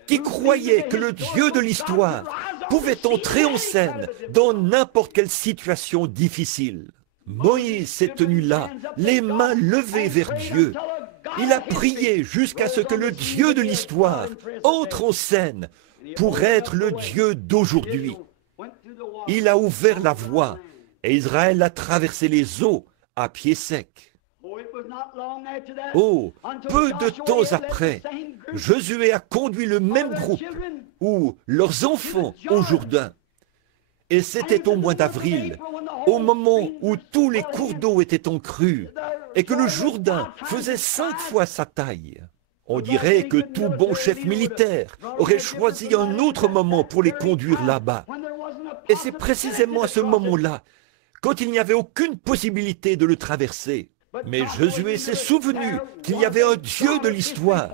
qui croyait que le Dieu de l'histoire pouvait entrer en scène dans n'importe quelle situation difficile. Moïse s'est tenu là, les mains levées vers Dieu. Il a prié jusqu'à ce que le Dieu de l'histoire entre en scène pour être le Dieu d'aujourd'hui. Il a ouvert la voie et Israël a traversé les eaux à pied sec. Oh, peu de temps après, Josué a conduit le même groupe, ou leurs enfants, au Jourdain. Et c'était au mois d'avril, au moment où tous les cours d'eau étaient en crue, et que le Jourdain faisait 5 fois sa taille. On dirait que tout bon chef militaire aurait choisi un autre moment pour les conduire là-bas. Et c'est précisément à ce moment-là, quand il n'y avait aucune possibilité de le traverser. Mais Josué s'est souvenu qu'il y avait un Dieu de l'histoire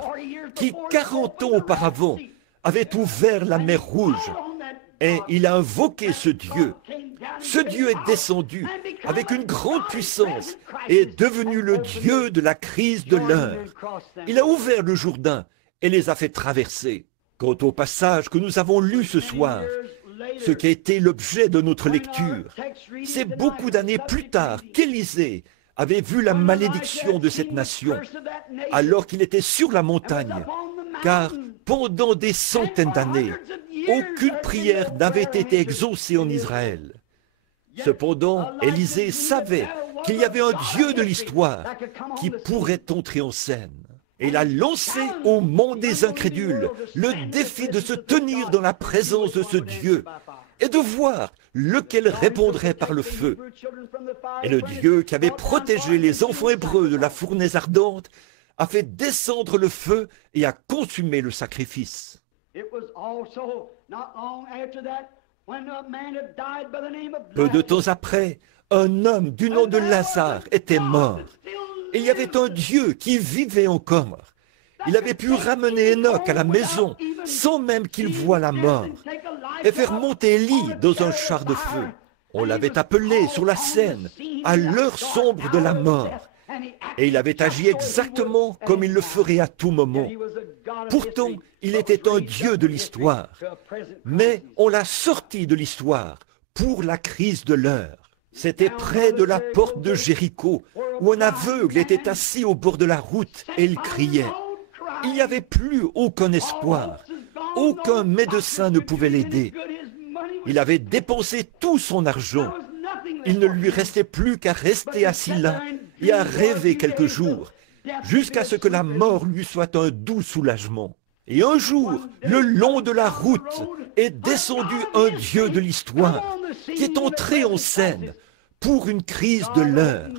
qui, 40 ans auparavant, avait ouvert la mer Rouge. Et il a invoqué ce Dieu. Ce Dieu est descendu avec une grande puissance et est devenu le Dieu de la crise de l'heure. Il a ouvert le Jourdain et les a fait traverser. Quant au passage que nous avons lu ce soir, ce qui a été l'objet de notre lecture, c'est beaucoup d'années plus tard qu'Élisée avait vu la malédiction de cette nation, alors qu'il était sur la montagne, car pendant des centaines d'années, aucune prière n'avait été exaucée en Israël. Cependant, Élisée savait qu'il y avait un Dieu de l'histoire qui pourrait entrer en scène. Et il a lancé au monde des incrédules le défi de se tenir dans la présence de ce Dieu et de voir lequel répondrait par le feu. Et le Dieu qui avait protégé les enfants hébreux de la fournaise ardente a fait descendre le feu et a consumé le sacrifice. Peu de temps après, un homme du nom de Lazare était mort. Et il y avait un Dieu qui vivait encore. Il avait pu ramener Enoch à la maison sans même qu'il voie la mort et faire monter Élie dans un char de feu. On l'avait appelé sur la scène à l'heure sombre de la mort. Et il avait agi exactement comme il le ferait à tout moment. Pourtant, il était un Dieu de l'histoire. Mais on l'a sorti de l'histoire pour la crise de l'heure. C'était près de la porte de Jéricho, où un aveugle était assis au bord de la route et il criait. Il n'y avait plus aucun espoir. Aucun médecin ne pouvait l'aider. Il avait dépensé tout son argent. Il ne lui restait plus qu'à rester assis là et à rêver quelques jours, jusqu'à ce que la mort lui soit un doux soulagement. Et un jour, le long de la route, est descendu un Dieu de l'histoire, qui est entré en scène pour une crise de l'heure.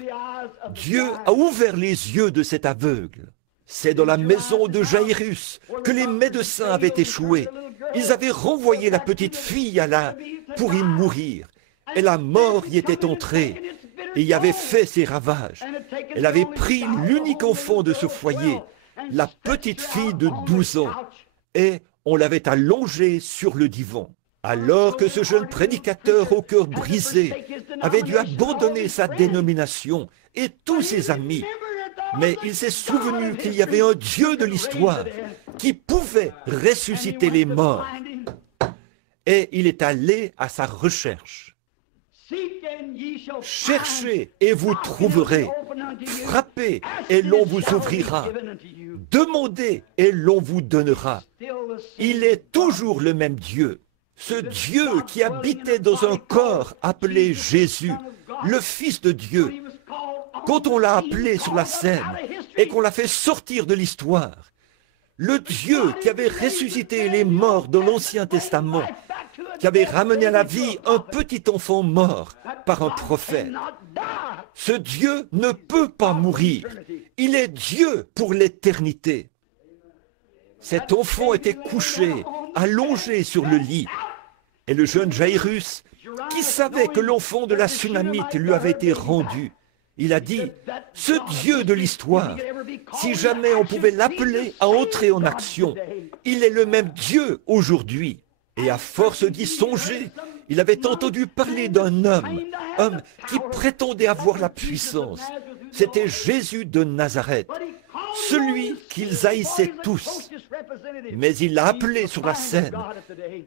Dieu a ouvert les yeux de cet aveugle. C'est dans la maison de Jairus que les médecins avaient échoué. Ils avaient renvoyé la petite fille pour y mourir. Et la mort y était entrée et y avait fait ses ravages. Elle avait pris l'unique enfant de ce foyer, la petite fille de 12 ans, et on l'avait allongée sur le divan. Alors que ce jeune prédicateur au cœur brisé avait dû abandonner sa dénomination et tous ses amis, mais il s'est souvenu qu'il y avait un Dieu de l'histoire qui pouvait ressusciter les morts. Et il est allé à sa recherche. Cherchez et vous trouverez. Frappez et l'on vous ouvrira. Demandez et l'on vous donnera. Il est toujours le même Dieu. Ce Dieu qui habitait dans un corps appelé Jésus, le Fils de Dieu. Quand on l'a appelé sur la scène et qu'on l'a fait sortir de l'histoire, le Dieu qui avait ressuscité les morts dans l'Ancien Testament, qui avait ramené à la vie un petit enfant mort par un prophète. Ce Dieu ne peut pas mourir. Il est Dieu pour l'éternité. Cet enfant était couché, allongé sur le lit. Et le jeune Jairus, qui savait que l'enfant de la Sunamite lui avait été rendu, il a dit, ce Dieu de l'histoire, si jamais on pouvait l'appeler à entrer en action, il est le même Dieu aujourd'hui. Et à force d'y songer, il avait entendu parler d'un homme qui prétendait avoir la puissance. C'était Jésus de Nazareth, celui qu'ils haïssaient tous. Mais il l'a appelé sur la scène,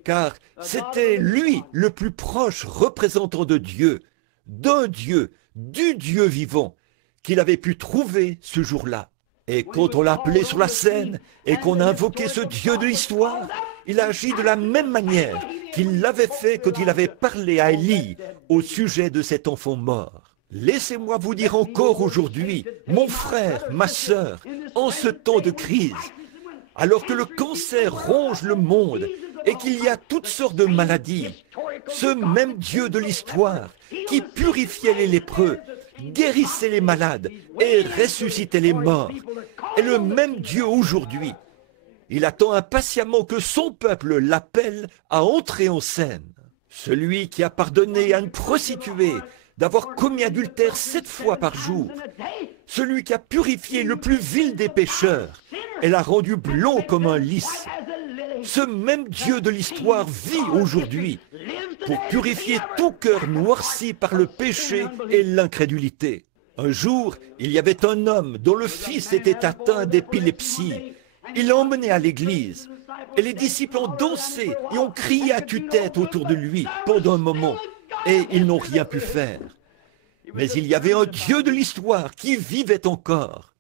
car c'était lui le plus proche représentant de Dieu, d'un Dieu, du Dieu vivant, qu'il avait pu trouver ce jour-là. Et quand on l'a appelé sur la scène et qu'on a invoqué ce Dieu de l'histoire, il a agi de la même manière qu'il l'avait fait quand il avait parlé à Élie au sujet de cet enfant mort. Laissez-moi vous dire encore aujourd'hui, mon frère, ma sœur, en ce temps de crise, alors que le cancer ronge le monde et qu'il y a toutes sortes de maladies, ce même Dieu de l'histoire qui purifiait les lépreux, guérissait les malades et ressuscitait les morts, est le même Dieu aujourd'hui. Il attend impatiemment que son peuple l'appelle à entrer en scène. Celui qui a pardonné à une prostituée d'avoir commis adultère 7 fois par jour. Celui qui a purifié le plus vil des pécheurs et l'a rendu blond comme un lys. Ce même Dieu de l'histoire vit aujourd'hui pour purifier tout cœur noirci par le péché et l'incrédulité. Un jour, il y avait un homme dont le fils était atteint d'épilepsie. Il l'a emmené à l'église et les disciples ont dansé et ont crié à tue-tête autour de lui pendant un moment et ils n'ont rien pu faire. Mais il y avait un Dieu de l'histoire qui vivait encore.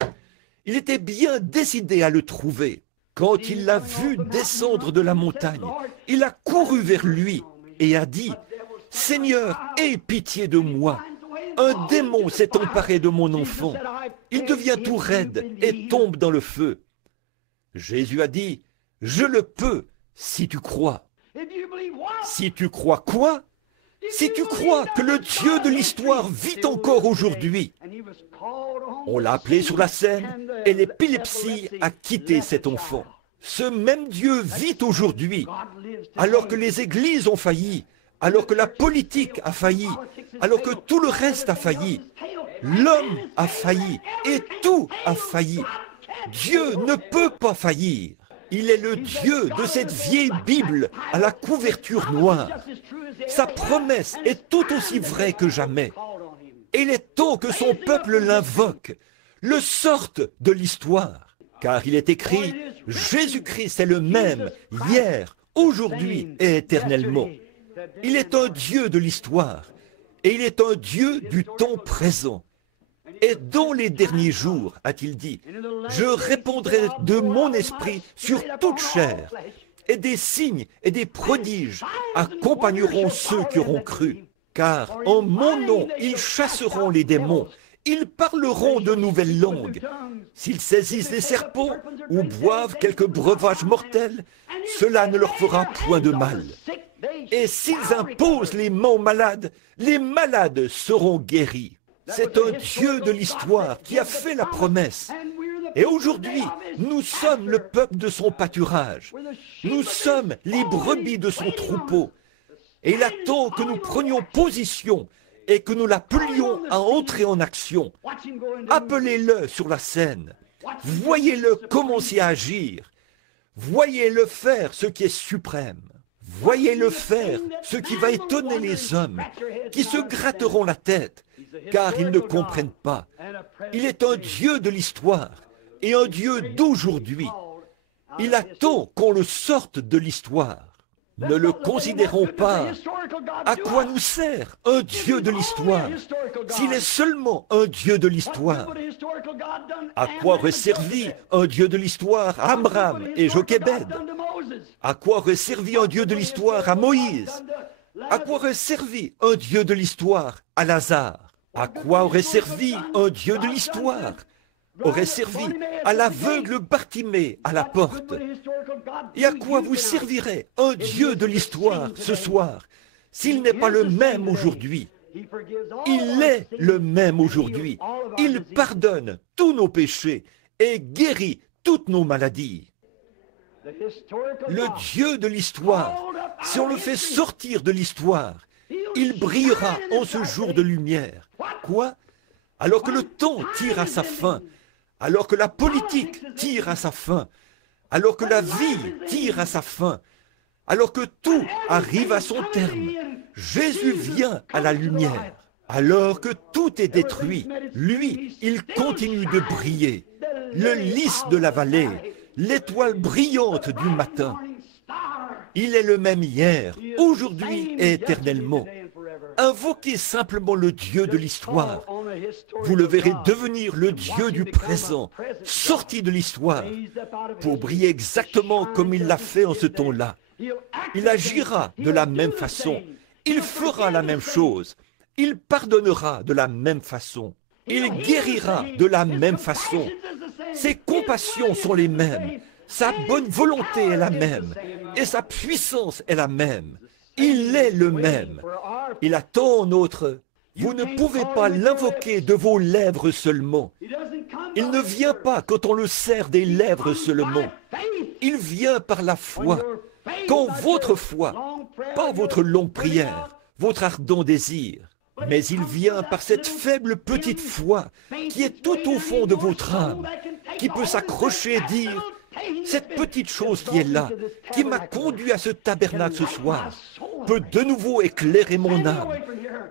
Il était bien décidé à le trouver. Quand il l'a vu descendre de la montagne, il a couru vers lui et a dit « Seigneur, aie pitié de moi. Un démon s'est emparé de mon enfant. Il devient tout raide et tombe dans le feu. » Jésus a dit « Je le peux si tu crois. » Si tu crois quoi? Si tu crois que le Dieu de l'histoire vit encore aujourd'hui. On l'a appelé sur la scène et l'épilepsie a quitté cet enfant. Ce même Dieu vit aujourd'hui, alors que les églises ont failli, alors que la politique a failli, alors que tout le reste a failli. L'homme a failli et tout a failli. Dieu ne peut pas faillir. Il est le Dieu de cette vieille Bible à la couverture noire. Sa promesse est tout aussi vraie que jamais. Et il est temps que son peuple l'invoque, le sorte de l'histoire. Car il est écrit, Jésus-Christ est le même, hier, aujourd'hui et éternellement. Il est un Dieu de l'histoire, et il est un Dieu du temps présent. Et dans les derniers jours, a-t-il dit, je répandrai de mon esprit sur toute chair, et des signes et des prodiges accompagneront ceux qui auront cru. Car en mon nom, ils chasseront les démons, ils parleront de nouvelles langues. S'ils saisissent des serpents ou boivent quelques breuvages mortels, cela ne leur fera point de mal. Et s'ils imposent les mains aux malades, les malades seront guéris. C'est un Dieu de l'histoire qui a fait la promesse. Et aujourd'hui, nous sommes le peuple de son pâturage. Nous sommes les brebis de son troupeau. Et il attend que nous prenions position et que nous l'appelions à entrer en action. Appelez-le sur la scène. Voyez-le commencer à agir. Voyez-le faire ce qui est suprême. Voyez-le faire ce qui va étonner les hommes, qui se gratteront la tête, car ils ne comprennent pas. Il est un Dieu de l'histoire et un Dieu d'aujourd'hui. Il attend qu'on le sorte de l'histoire. Ne le considérons pas. À quoi nous sert un Dieu de l'histoire s'il est seulement un Dieu de l'histoire? À quoi aurait servi un Dieu de l'histoire à Amram et Jochébed? À quoi aurait servi un Dieu de l'histoire à Moïse? À quoi aurait servi un Dieu de l'histoire à Lazare? À quoi aurait servi un Dieu de l'histoire? Aurait servi à l'aveugle Bartimée à la porte. Et à quoi vous servirait un Dieu de l'histoire ce soir s'il n'est pas le même aujourd'hui? Il est le même aujourd'hui. Il pardonne tous nos péchés et guérit toutes nos maladies. Le Dieu de l'histoire, si on le fait sortir de l'histoire, il brillera en ce jour de lumière. Quoi? Alors que le temps tire à sa fin, alors que la politique tire à sa fin, alors que la vie tire à sa fin, alors que tout arrive à son terme, Jésus vient à la lumière. Alors que tout est détruit, lui, il continue de briller. Le lys de la vallée, l'étoile brillante du matin. Il est le même hier, aujourd'hui et éternellement. Invoquez simplement le Dieu de l'histoire. Vous le verrez devenir le Dieu du présent, sorti de l'histoire, pour briller exactement comme il l'a fait en ce temps-là. Il agira de la même façon. Il fera la même chose. Il pardonnera de la même façon. Il guérira de la même façon. Ses compassions sont les mêmes. Sa bonne volonté est la même. Et sa puissance est la même. Il est le même. Il attend notre... Vous ne pouvez pas l'invoquer de vos lèvres seulement. Il ne vient pas quand on le serre des lèvres seulement. Il vient par la foi. Quand votre foi, pas votre longue prière, votre ardent désir, mais il vient par cette faible petite foi qui est tout au fond de votre âme, qui peut s'accrocher et dire, cette petite chose qui est là, qui m'a conduit à ce tabernacle ce soir, peut de nouveau éclairer mon âme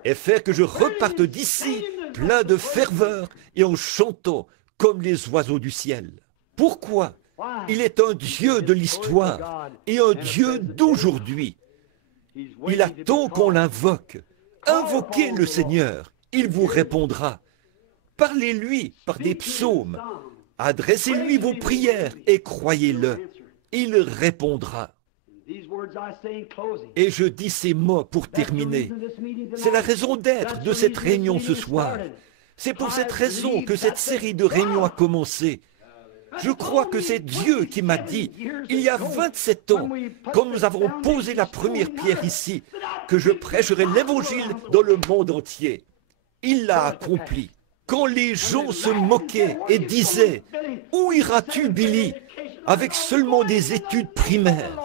et faire que je reparte d'ici plein de ferveur et en chantant comme les oiseaux du ciel. Pourquoi? Il est un Dieu de l'histoire et un Dieu d'aujourd'hui. Il attend qu'on l'invoque. Invoquez le Seigneur, il vous répondra. Parlez-lui par des psaumes. Adressez-lui vos prières et croyez-le. Il répondra. Et je dis ces mots pour terminer. C'est la raison d'être de cette réunion ce soir. C'est pour cette raison que cette série de réunions a commencé. Je crois que c'est Dieu qui m'a dit, il y a 27 ans, quand nous avons posé la première pierre ici, que je prêcherai l'évangile dans le monde entier. Il l'a accompli. Quand les gens se moquaient et disaient, où iras-tu, Billy, avec seulement des études primaires?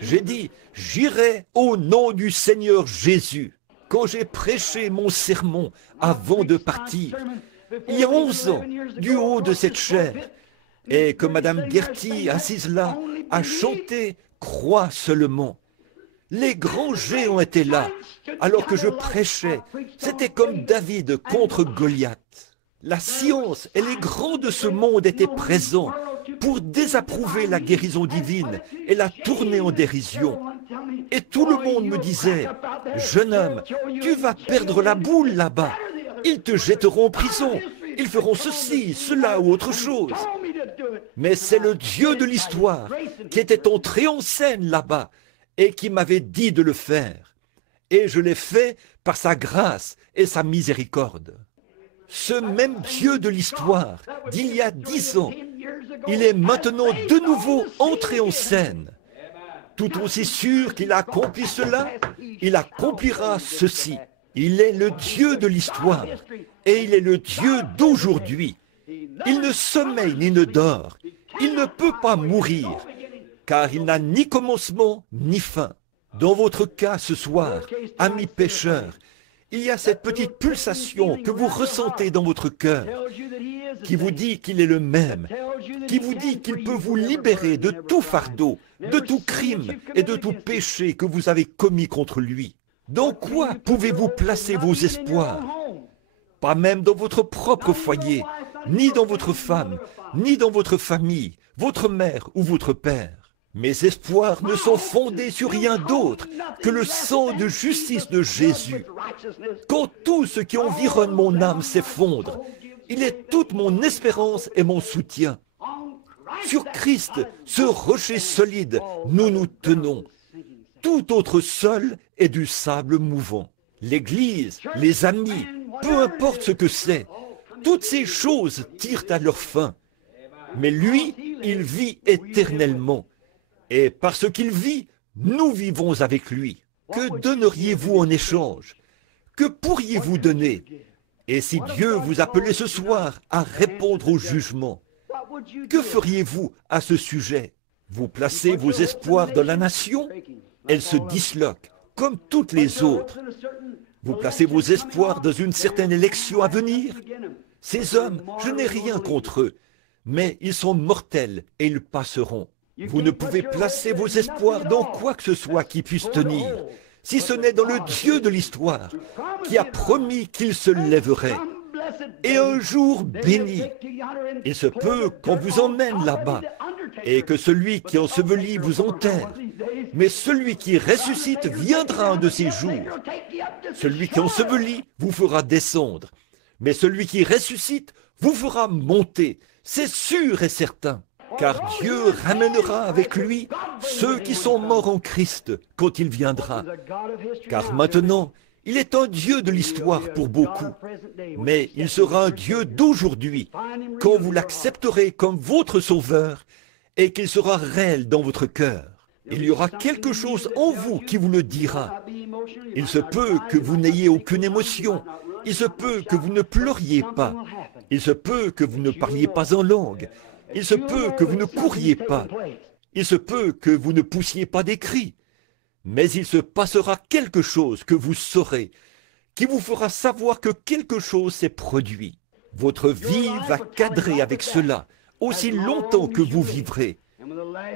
J'ai dit, j'irai au nom du Seigneur Jésus. Quand j'ai prêché mon sermon avant de partir, il y a 11 ans, du haut de cette chaire, et que Madame Gertie, assise là, à chanter « Crois seulement ». Les grands géants étaient là, alors que je prêchais. C'était comme David contre Goliath. La science et les grands de ce monde étaient présents pour désapprouver la guérison divine et la tourner en dérision. Et tout le monde me disait, « Jeune homme, tu vas perdre la boule là-bas. Ils te jetteront en prison. Ils feront ceci, cela ou autre chose. » Mais c'est le Dieu de l'histoire qui était entré en scène là-bas et qui m'avait dit de le faire. Et je l'ai fait par sa grâce et sa miséricorde. Ce même Dieu de l'histoire d'il y a 10 ans, il est maintenant de nouveau entré en scène. Tout aussi sûr qu'il a accompli cela, il accomplira ceci. Il est le Dieu de l'histoire et il est le Dieu d'aujourd'hui. Il ne sommeille ni ne dort. Il ne peut pas mourir, car il n'a ni commencement ni fin. Dans votre cas ce soir, amis pécheurs, il y a cette petite pulsation que vous ressentez dans votre cœur, qui vous dit qu'il est le même, qui vous dit qu'il peut vous libérer de tout fardeau, de tout crime et de tout péché que vous avez commis contre lui. Dans quoi pouvez-vous placer vos espoirs? Pas même dans votre propre foyer, ni dans votre femme, ni dans votre famille, votre mère ou votre père. Mes espoirs ne sont fondés sur rien d'autre que le sang de justice de Jésus. Quand tout ce qui environne mon âme s'effondre, il est toute mon espérance et mon soutien. Sur Christ, ce rocher solide, nous nous tenons. Tout autre sol est du sable mouvant. L'Église, les amis, peu importe ce que c'est, toutes ces choses tirent à leur fin. Mais lui, il vit éternellement. Et parce qu'il vit, nous vivons avec lui. Que donneriez-vous en échange? Que pourriez-vous donner? Et si Dieu vous appelait ce soir à répondre au jugement, que feriez-vous à ce sujet? Vous placez vos espoirs dans la nation? Elle se disloque, comme toutes les autres. Vous placez vos espoirs dans une certaine élection à venir? Ces hommes, je n'ai rien contre eux, mais ils sont mortels et ils passeront. Vous ne pouvez placer vos espoirs dans quoi que ce soit qui puisse tenir, si ce n'est dans le Dieu de l'histoire, qui a promis qu'il se lèverait. Et un jour béni, il se peut qu'on vous emmène là-bas, et que celui qui ensevelit vous enterre. Mais celui qui ressuscite viendra un de ces jours. Celui qui ensevelit vous fera descendre, mais celui qui ressuscite vous fera monter. C'est sûr et certain. Car Dieu ramènera avec lui ceux qui sont morts en Christ quand il viendra. Car maintenant, il est un Dieu de l'histoire pour beaucoup, mais il sera un Dieu d'aujourd'hui quand vous l'accepterez comme votre sauveur et qu'il sera réel dans votre cœur. Il y aura quelque chose en vous qui vous le dira. Il se peut que vous n'ayez aucune émotion. Il se peut que vous ne pleuriez pas. Il se peut que vous ne parliez pas en langue. Il se peut que vous ne couriez pas. Il se peut que vous ne poussiez pas des cris. Mais il se passera quelque chose que vous saurez, qui vous fera savoir que quelque chose s'est produit. Votre vie va cadrer avec cela, aussi longtemps que vous vivrez.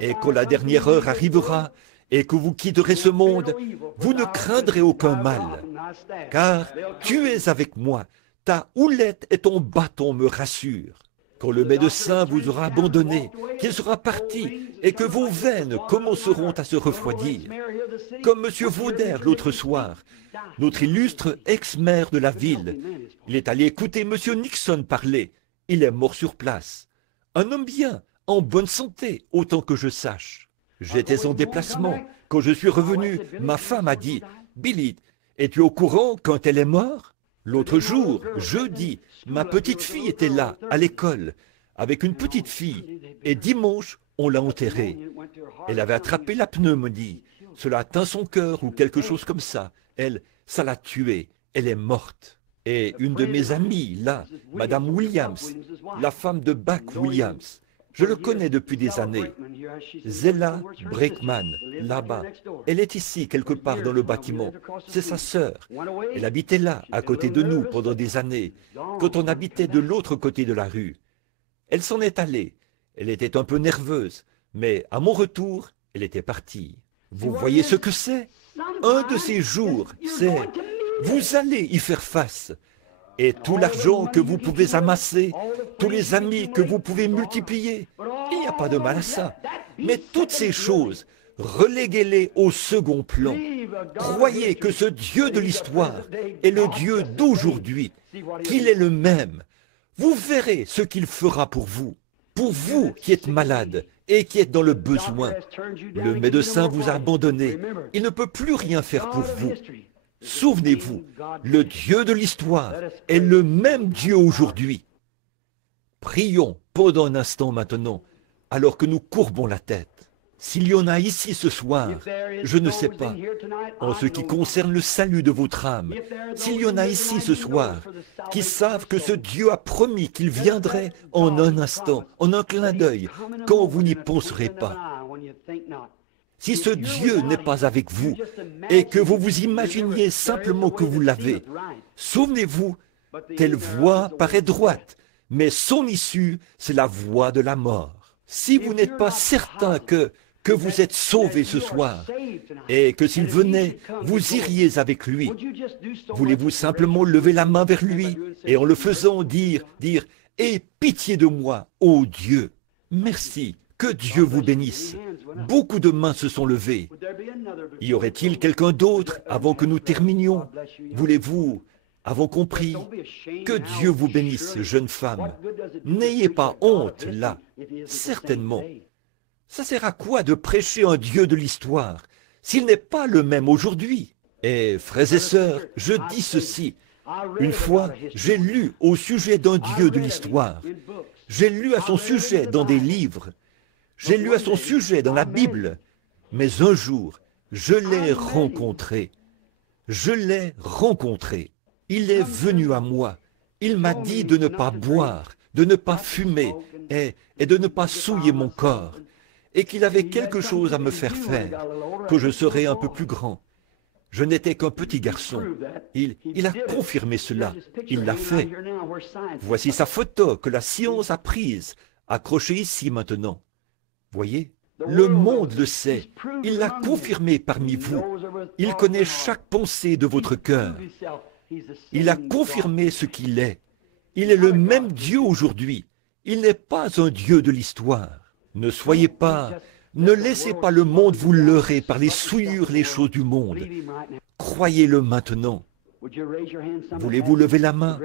Et quand la dernière heure arrivera, et que vous quitterez ce monde, vous ne craindrez aucun mal. Car tu es avec moi, ta houlette et ton bâton me rassurent. Quand le médecin vous aura abandonné, qu'il sera parti, et que vos veines commenceront à se refroidir, comme M. Vauder l'autre soir, notre illustre ex-maire de la ville. Il est allé écouter M. Nixon parler. Il est mort sur place. Un homme bien, en bonne santé, autant que je sache. J'étais en déplacement. Quand je suis revenu, ma femme a dit, « Billy, es-tu au courant quand elle est morte ?» L'autre jour, jeudi, ma petite fille était là, à l'école, avec une petite fille, et dimanche, on l'a enterrée. Elle avait attrapé la pneumonie. Cela atteint son cœur ou quelque chose comme ça. Elle, ça l'a tuée. Elle est morte. Et une de mes amies, là, Madame Williams, la femme de Buck Williams, je le connais depuis des années. Zella Breckman, là-bas. Elle est ici, quelque part dans le bâtiment. C'est sa sœur. Elle habitait là, à côté de nous, pendant des années, quand on habitait de l'autre côté de la rue. Elle s'en est allée. Elle était un peu nerveuse, Mais à mon retour, elle était partie. Vous voyez ce que c'est? Un de ces jours, c'est vous allez y faire face. Et tout l'argent que vous pouvez amasser, tous les amis que vous pouvez multiplier, il n'y a pas de mal à ça. Mais toutes ces choses, reléguez-les au second plan. Croyez que ce Dieu de l'histoire est le Dieu d'aujourd'hui, qu'il est le même. Vous verrez ce qu'il fera pour vous qui êtes malade et qui êtes dans le besoin. Le médecin vous a abandonné, il ne peut plus rien faire pour vous. Souvenez-vous, le Dieu de l'histoire est le même Dieu aujourd'hui. Prions pendant un instant maintenant, alors que nous courbons la tête. S'il y en a ici ce soir, je ne sais pas, en ce qui concerne le salut de votre âme, s'il y en a ici ce soir qui savent que ce Dieu a promis qu'il viendrait en un instant, en un clin d'œil, quand vous n'y penserez pas. Si ce Dieu n'est pas avec vous et que vous vous imaginiez simplement que vous l'avez, souvenez-vous, telle voie paraît droite, mais son issue, c'est la voie de la mort. Si vous n'êtes pas certain que vous êtes sauvé ce soir et que s'il venait, vous iriez avec lui, voulez-vous simplement lever la main vers lui et en le faisant dire « Aie pitié de moi, ô Dieu !» Merci, que Dieu vous bénisse. Beaucoup de mains se sont levées. Y aurait-il quelqu'un d'autre avant que nous terminions? Voulez-vous, avons compris? Que Dieu vous bénisse, jeune femme. N'ayez pas honte là, certainement. Ça sert à quoi de prêcher un Dieu de l'histoire s'il n'est pas le même aujourd'hui? Et frères et sœurs, je dis ceci. Une fois, j'ai lu au sujet d'un Dieu de l'histoire. J'ai lu à son sujet dans des livres. J'ai lu à son sujet dans la Bible. Mais un jour, je l'ai rencontré. Je l'ai rencontré. Il est venu à moi. Il m'a dit de ne pas boire, de ne pas fumer et de ne pas souiller mon corps. Et qu'il avait quelque chose à me faire faire, que je serais un peu plus grand. Je n'étais qu'un petit garçon. Il a confirmé cela. Il l'a fait. Voici sa photo que la science a prise, accrochée ici maintenant. Voyez, le monde le sait. Il l'a confirmé parmi vous. Il connaît chaque pensée de votre cœur. Il a confirmé ce qu'il est. Il est le même Dieu aujourd'hui. Il n'est pas un Dieu de l'histoire. Ne soyez pas, ne laissez pas le monde vous leurrer par les souillures, les choses du monde. Croyez-le maintenant. Voulez-vous lever la main?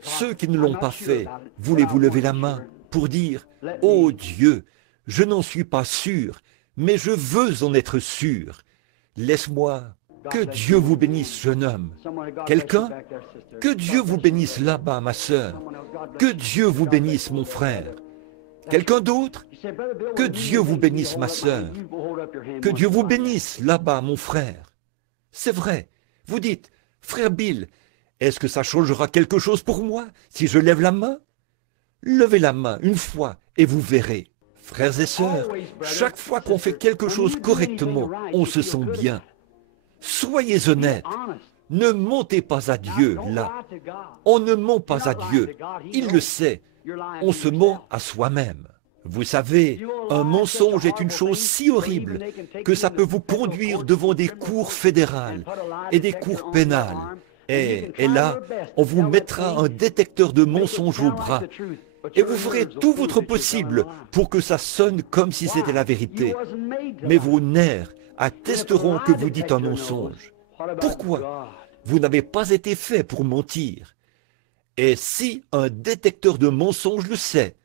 Ceux qui ne l'ont pas fait, voulez-vous lever la main pour dire « Oh Dieu, je n'en suis pas sûr, mais je veux en être sûr. Laisse-moi. » Que Dieu vous bénisse, jeune homme. Quelqu'un? Que Dieu vous bénisse là-bas, ma sœur. Que Dieu vous bénisse, mon frère. Quelqu'un d'autre? Que Dieu vous bénisse, ma sœur. Que Dieu vous bénisse là-bas, mon frère. C'est vrai. Vous dites, frère Bill, est-ce que ça changera quelque chose pour moi si je lève la main? Levez la main une fois et vous verrez. Frères et sœurs, chaque fois qu'on fait quelque chose correctement, on se sent bien. Soyez honnêtes. Ne mentez pas à Dieu, là. On ne ment pas à Dieu. Il le sait. On se ment à soi-même. Vous savez, un mensonge est une chose si horrible que ça peut vous conduire devant des cours fédérales et des cours pénales. Et là, on vous mettra un détecteur de mensonges au bras. Et vous ferez tout votre possible pour que ça sonne comme si c'était la vérité. Mais vos nerfs attesteront que vous dites un mensonge. Pourquoi? Vous n'avez pas été fait pour mentir. Et si un détecteur de mensonges le sait,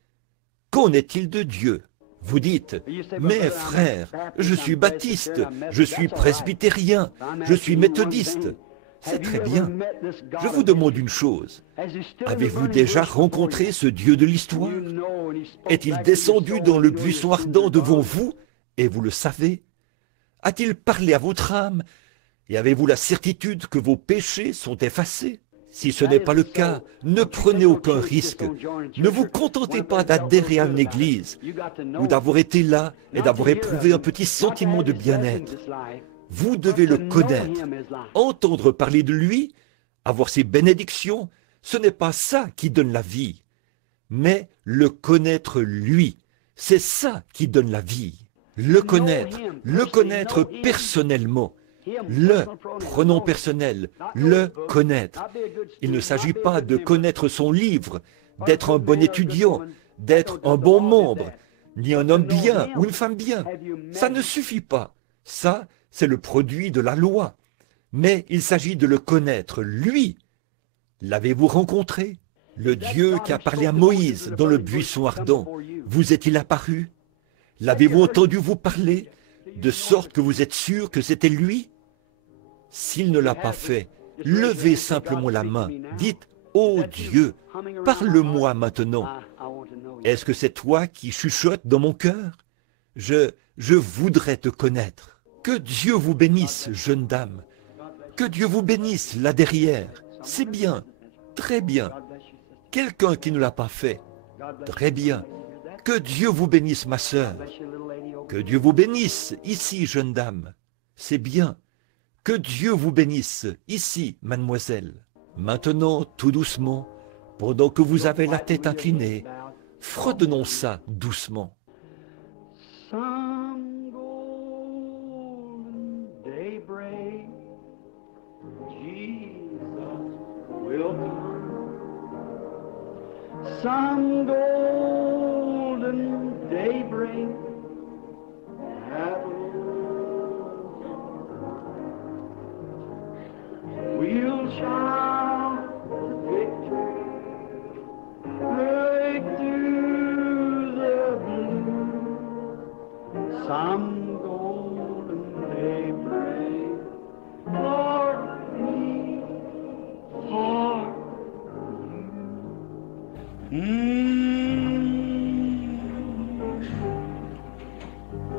qu'en est-il de Dieu? Vous dites, mais frère, je suis baptiste, je suis presbytérien, je suis méthodiste. C'est très bien. Je vous demande une chose. Avez-vous déjà rencontré ce Dieu de l'histoire? Est-il descendu dans le buisson ardent devant vous et vous le savez? A-t-il parlé à votre âme et avez-vous la certitude que vos péchés sont effacés? Si ce n'est pas le cas, ne prenez aucun risque. Ne vous contentez pas d'adhérer à une église ou d'avoir été là et d'avoir éprouvé un petit sentiment de bien-être. Vous devez le connaître. Entendre parler de lui, avoir ses bénédictions, ce n'est pas ça qui donne la vie, mais le connaître lui. C'est ça qui donne la vie. Le connaître personnellement, le pronom personnel, le connaître. Il ne s'agit pas de connaître son livre, d'être un bon étudiant, d'être un bon membre, ni un homme bien ou une femme bien. Ça ne suffit pas. Ça, c'est le produit de la loi. Mais il s'agit de le connaître, lui. L'avez-vous rencontré? Le Dieu qui a parlé à Moïse dans le buisson ardent, vous est-il apparu? L'avez-vous entendu vous parler, de sorte que vous êtes sûr que c'était lui? S'il ne l'a pas fait, levez simplement la main, dites « Ô Dieu, parle-moi maintenant. Est-ce que c'est toi qui chuchotes dans mon cœur? Je voudrais te connaître. Que Dieu vous bénisse, jeune dame. Que Dieu vous bénisse là derrière. C'est bien, très bien. Quelqu'un qui ne l'a pas fait, très bien. Que Dieu vous bénisse, ma sœur. Que Dieu vous bénisse, ici, jeune dame. C'est bien. Que Dieu vous bénisse, ici, mademoiselle. Maintenant, tout doucement, pendant que vous avez la tête inclinée, fredonnons ça doucement. Some golden daybreak, Jesus will come. Some golden daybreak, we'll shout victory, break through the blue. Some golden daybreak, for me, for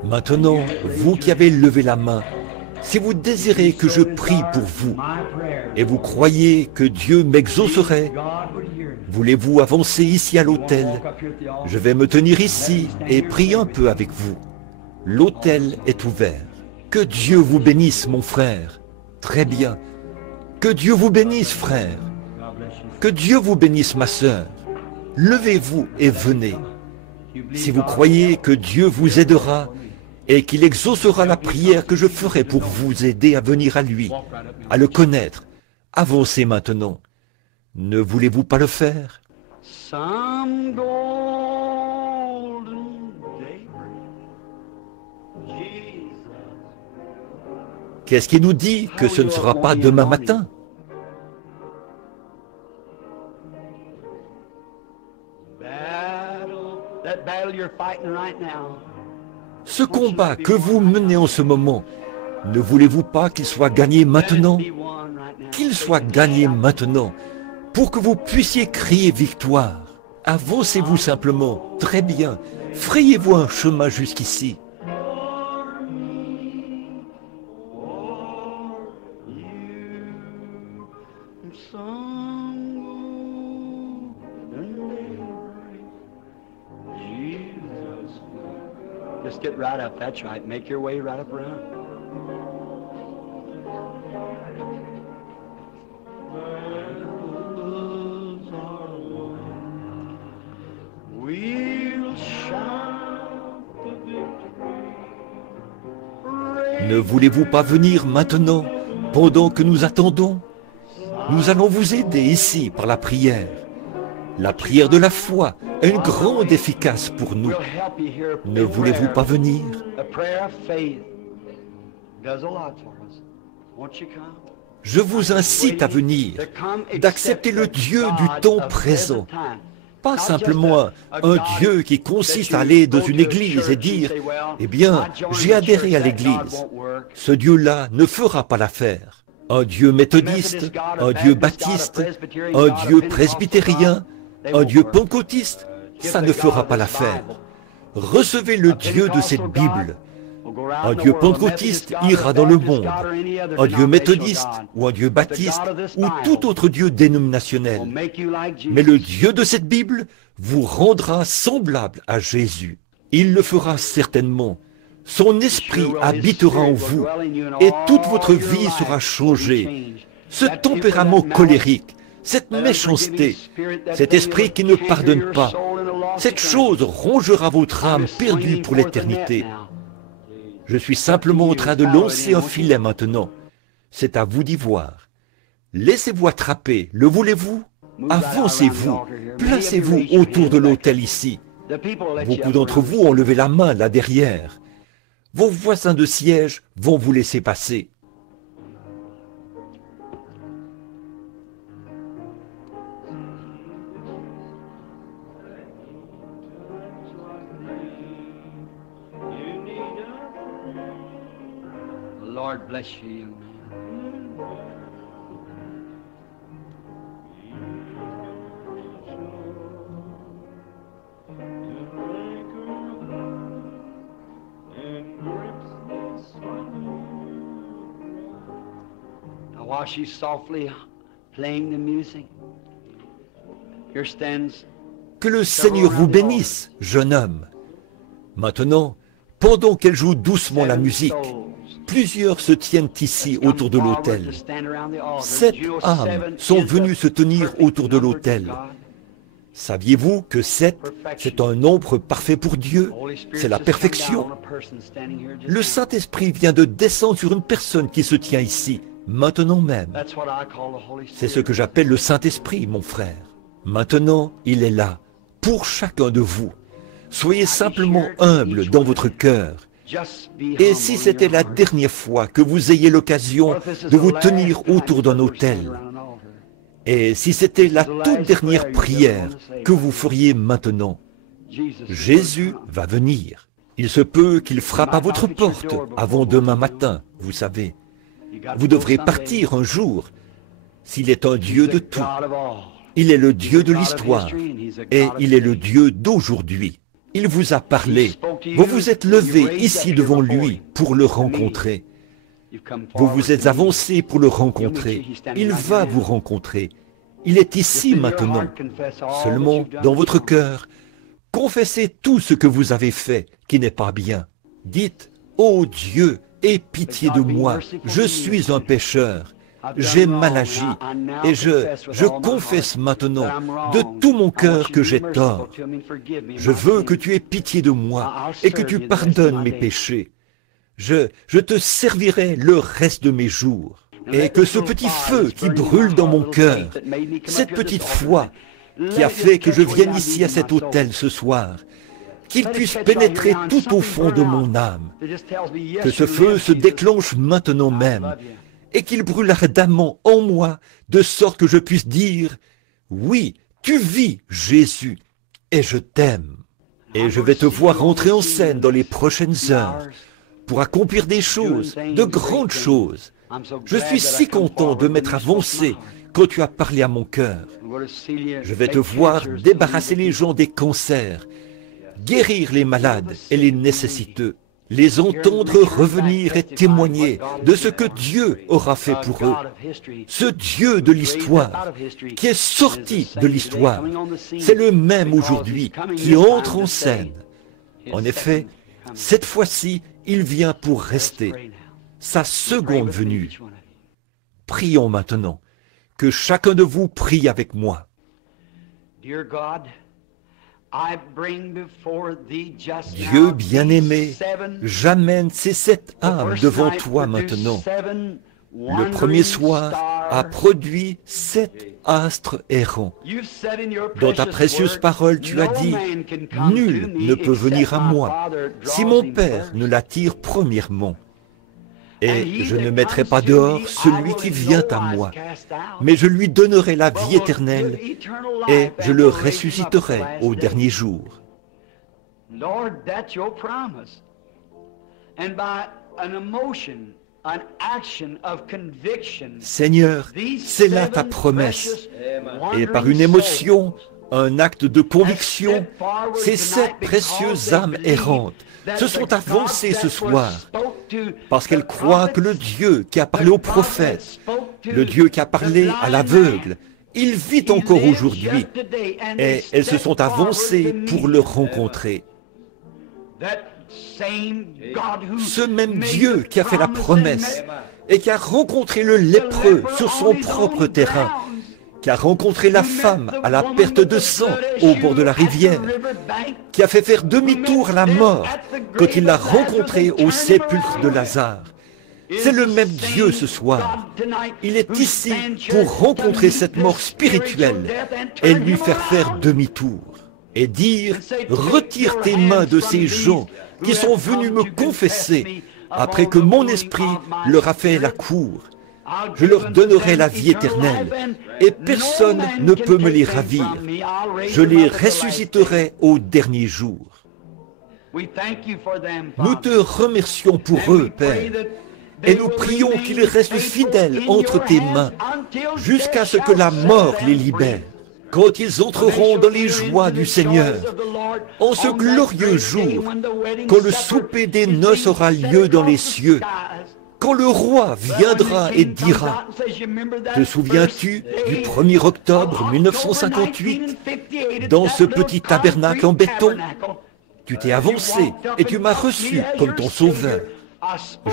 Maintenant, vous qui avez levé la main, si vous désirez que je prie pour vous, et vous croyez que Dieu m'exaucerait, voulez-vous avancer ici à l'autel? Je vais me tenir ici et prier un peu avec vous. L'autel est ouvert. Que Dieu vous bénisse, mon frère. Très bien. Que Dieu vous bénisse, frère. Que Dieu vous bénisse, ma sœur. Levez-vous et venez. Si vous croyez que Dieu vous aidera et qu'il exaucera la prière que je ferai pour vous aider à venir à lui, à le connaître, avancez maintenant. Ne voulez-vous pas le faire? some golden daybreak, Jesus. Qu'est-ce qui nous dit que ce ne sera pas demain matin? That battle you're fighting right now. Ce combat que vous menez en ce moment, ne voulez-vous pas qu'il soit gagné maintenant? Qu'il soit gagné maintenant, pour que vous puissiez crier victoire. Avancez-vous simplement, très bien, frayez-vous un chemin jusqu'ici. Just get right up, that's right. Make your way right up around. We'll shout the victory. Ne voulez-vous pas venir maintenant, pendant que nous attendons? Nous allons vous aider ici par la prière. La prière de la foi est une grande efficace pour nous. Ne voulez-vous pas venir? Je vous incite à venir, d'accepter le Dieu du temps présent. Pas simplement un Dieu qui consiste à aller dans une église et dire « Eh bien, j'ai adhéré à l'église ». Ce Dieu-là ne fera pas l'affaire. Un Dieu méthodiste, un Dieu baptiste, un Dieu presbytérien, un Dieu pentecôtiste, ça ne fera pas l'affaire. Recevez le Dieu de cette Bible. Un Dieu pentecôtiste ira dans le monde. Un Dieu méthodiste ou un Dieu baptiste ou tout autre Dieu dénominationnel. Mais le Dieu de cette Bible vous rendra semblable à Jésus. Il le fera certainement. Son esprit habitera en vous et toute votre vie sera changée. Ce tempérament colérique, cette méchanceté, cet esprit qui ne pardonne pas, Cette chose rongera votre âme perdue pour l'éternité. Je suis simplement en train de lancer un filet maintenant. C'est à vous d'y voir. Laissez-vous attraper, le voulez-vous? Avancez-vous, placez-vous autour de l'autel ici. Beaucoup d'entre vous ont levé la main là derrière. Vos voisins de siège vont vous laisser passer. Lord bless you, young man. Now, while she's softly playing the music, here stands. Que le Seigneur vous bénisse, jeune homme. Maintenant, pendant qu'elle joue doucement la musique, plusieurs se tiennent ici autour de l'autel. 7 âmes sont venues se tenir autour de l'autel. Saviez-vous que 7, c'est un nombre parfait pour Dieu? C'est la perfection. Le Saint-Esprit vient de descendre sur une personne qui se tient ici, maintenant même. C'est ce que j'appelle le Saint-Esprit, mon frère. Maintenant, il est là, pour chacun de vous. Soyez simplement humble dans votre cœur. Et si c'était la dernière fois que vous ayez l'occasion de vous tenir autour d'un autel, et si c'était la toute dernière prière que vous feriez maintenant, Jésus va venir. Il se peut qu'il frappe à votre porte avant demain matin, vous savez. Vous devrez partir un jour, s'il est un Dieu de tout. Il est le Dieu de l'histoire, et il est le Dieu d'aujourd'hui. Il vous a parlé. Vous vous êtes levé ici devant lui pour le rencontrer. Vous vous êtes avancé pour le rencontrer. Il va vous rencontrer. Il est ici maintenant. Seulement, dans votre cœur, confessez tout ce que vous avez fait qui n'est pas bien. Dites, « Ô Dieu, aie pitié de moi, je suis un pécheur. J'ai mal agi et je confesse maintenant de tout mon cœur que j'ai tort. Je veux que tu aies pitié de moi et que tu pardonnes mes péchés. Je te servirai le reste de mes jours. Et que ce petit feu qui brûle dans mon cœur, cette petite foi qui a fait que je vienne ici à cet autel ce soir, qu'il puisse pénétrer tout au fond de mon âme. Que ce feu se déclenche maintenant même et qu'il brûle ardemment en moi, de sorte que je puisse dire, « Oui, tu vis, Jésus, et je t'aime. » Et je vais te voir entrer en scène dans les prochaines heures pour accomplir des choses, de grandes choses. Je suis si content de m'être avancé quand tu as parlé à mon cœur. Je vais te voir débarrasser les gens des cancers, guérir les malades et les nécessiteux, les entendre revenir et témoigner de ce que Dieu aura fait pour eux. Ce Dieu de l'histoire, qui est sorti de l'histoire, c'est le même aujourd'hui qui entre en scène. En effet, cette fois-ci, il vient pour rester, sa seconde venue. Prions maintenant, que chacun de vous prie avec moi. Dieu bien-aimé, j'amène ces 7 âmes devant toi maintenant. Le premier soir a produit 7 astres errants. Dans ta précieuse parole, tu as dit, « Nul ne peut venir à moi si mon Père ne l'attire premièrement. » Et je ne mettrai pas dehors celui qui vient à moi, mais je lui donnerai la vie éternelle et je le ressusciterai au dernier jour. Seigneur, c'est là ta promesse. Et par une émotion, un acte de conviction, ces 7 précieuses âmes errantes se sont avancées ce soir parce qu'elles croient que le Dieu qui a parlé aux prophètes, le Dieu qui a parlé à l'aveugle, il vit encore aujourd'hui et elles se sont avancées pour le rencontrer. Ce même Dieu qui a fait la promesse et qui a rencontré le lépreux sur son propre terrain, qui a rencontré la femme à la perte de sang au bord de la rivière, qui a fait faire demi-tour à la mort quand il l'a rencontrée au sépulcre de Lazare. C'est le même Dieu ce soir. Il est ici pour rencontrer cette mort spirituelle et lui faire demi-tour. Et dire, retire tes mains de ces gens qui sont venus me confesser après que mon esprit leur a fait la cour. Je leur donnerai la vie éternelle, et personne ne peut me les ravir. Je les ressusciterai au dernier jour. Nous te remercions pour eux, Père, et nous prions qu'ils restent fidèles entre tes mains jusqu'à ce que la mort les libère. Quand ils entreront dans les joies du Seigneur, en ce glorieux jour, quand le souper des noces aura lieu dans les cieux, quand le roi viendra et dira, te souviens-tu du 1er octobre 1958, dans ce petit tabernacle en béton? Tu t'es avancé et tu m'as reçu comme ton sauveur.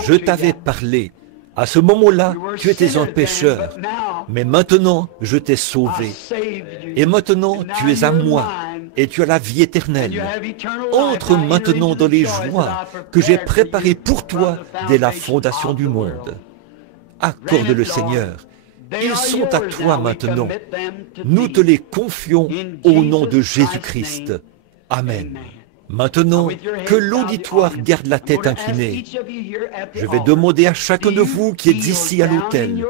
Je t'avais parlé. À ce moment-là, tu étais un pécheur, mais maintenant, je t'ai sauvé. Et maintenant, tu es à moi, et tu as la vie éternelle. Entre maintenant dans les joies que j'ai préparées pour toi dès la fondation du monde. Accorde-le, Seigneur. Ils sont à toi maintenant. Nous te les confions au nom de Jésus-Christ. Amen. Maintenant, que l'auditoire garde la tête inclinée. Je vais demander à chacun de vous qui êtes ici à l'autel,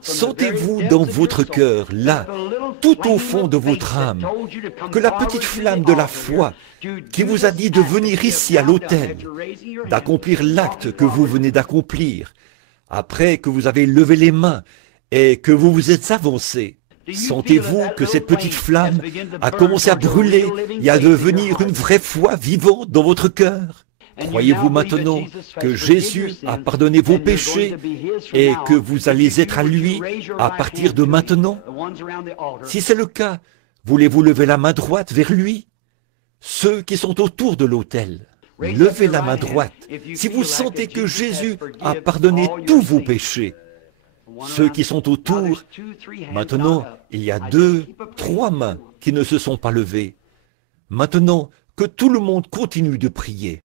sentez-vous dans votre cœur, là, tout au fond de votre âme, que la petite flamme de la foi qui vous a dit de venir ici à l'autel, d'accomplir l'acte que vous venez d'accomplir, après que vous avez levé les mains et que vous vous êtes avancé, sentez-vous que cette petite flamme a commencé à brûler et à devenir une vraie foi vivante dans votre cœur? Croyez-vous maintenant que Jésus a pardonné vos péchés et que vous allez être à lui à partir de maintenant? Si c'est le cas, voulez-vous lever la main droite vers lui? Ceux qui sont autour de l'autel, levez la main droite si vous sentez que Jésus a pardonné tous vos péchés. Ceux qui sont autour, maintenant, il y a 2, 3 mains qui ne se sont pas levées. Maintenant, que tout le monde continue de prier.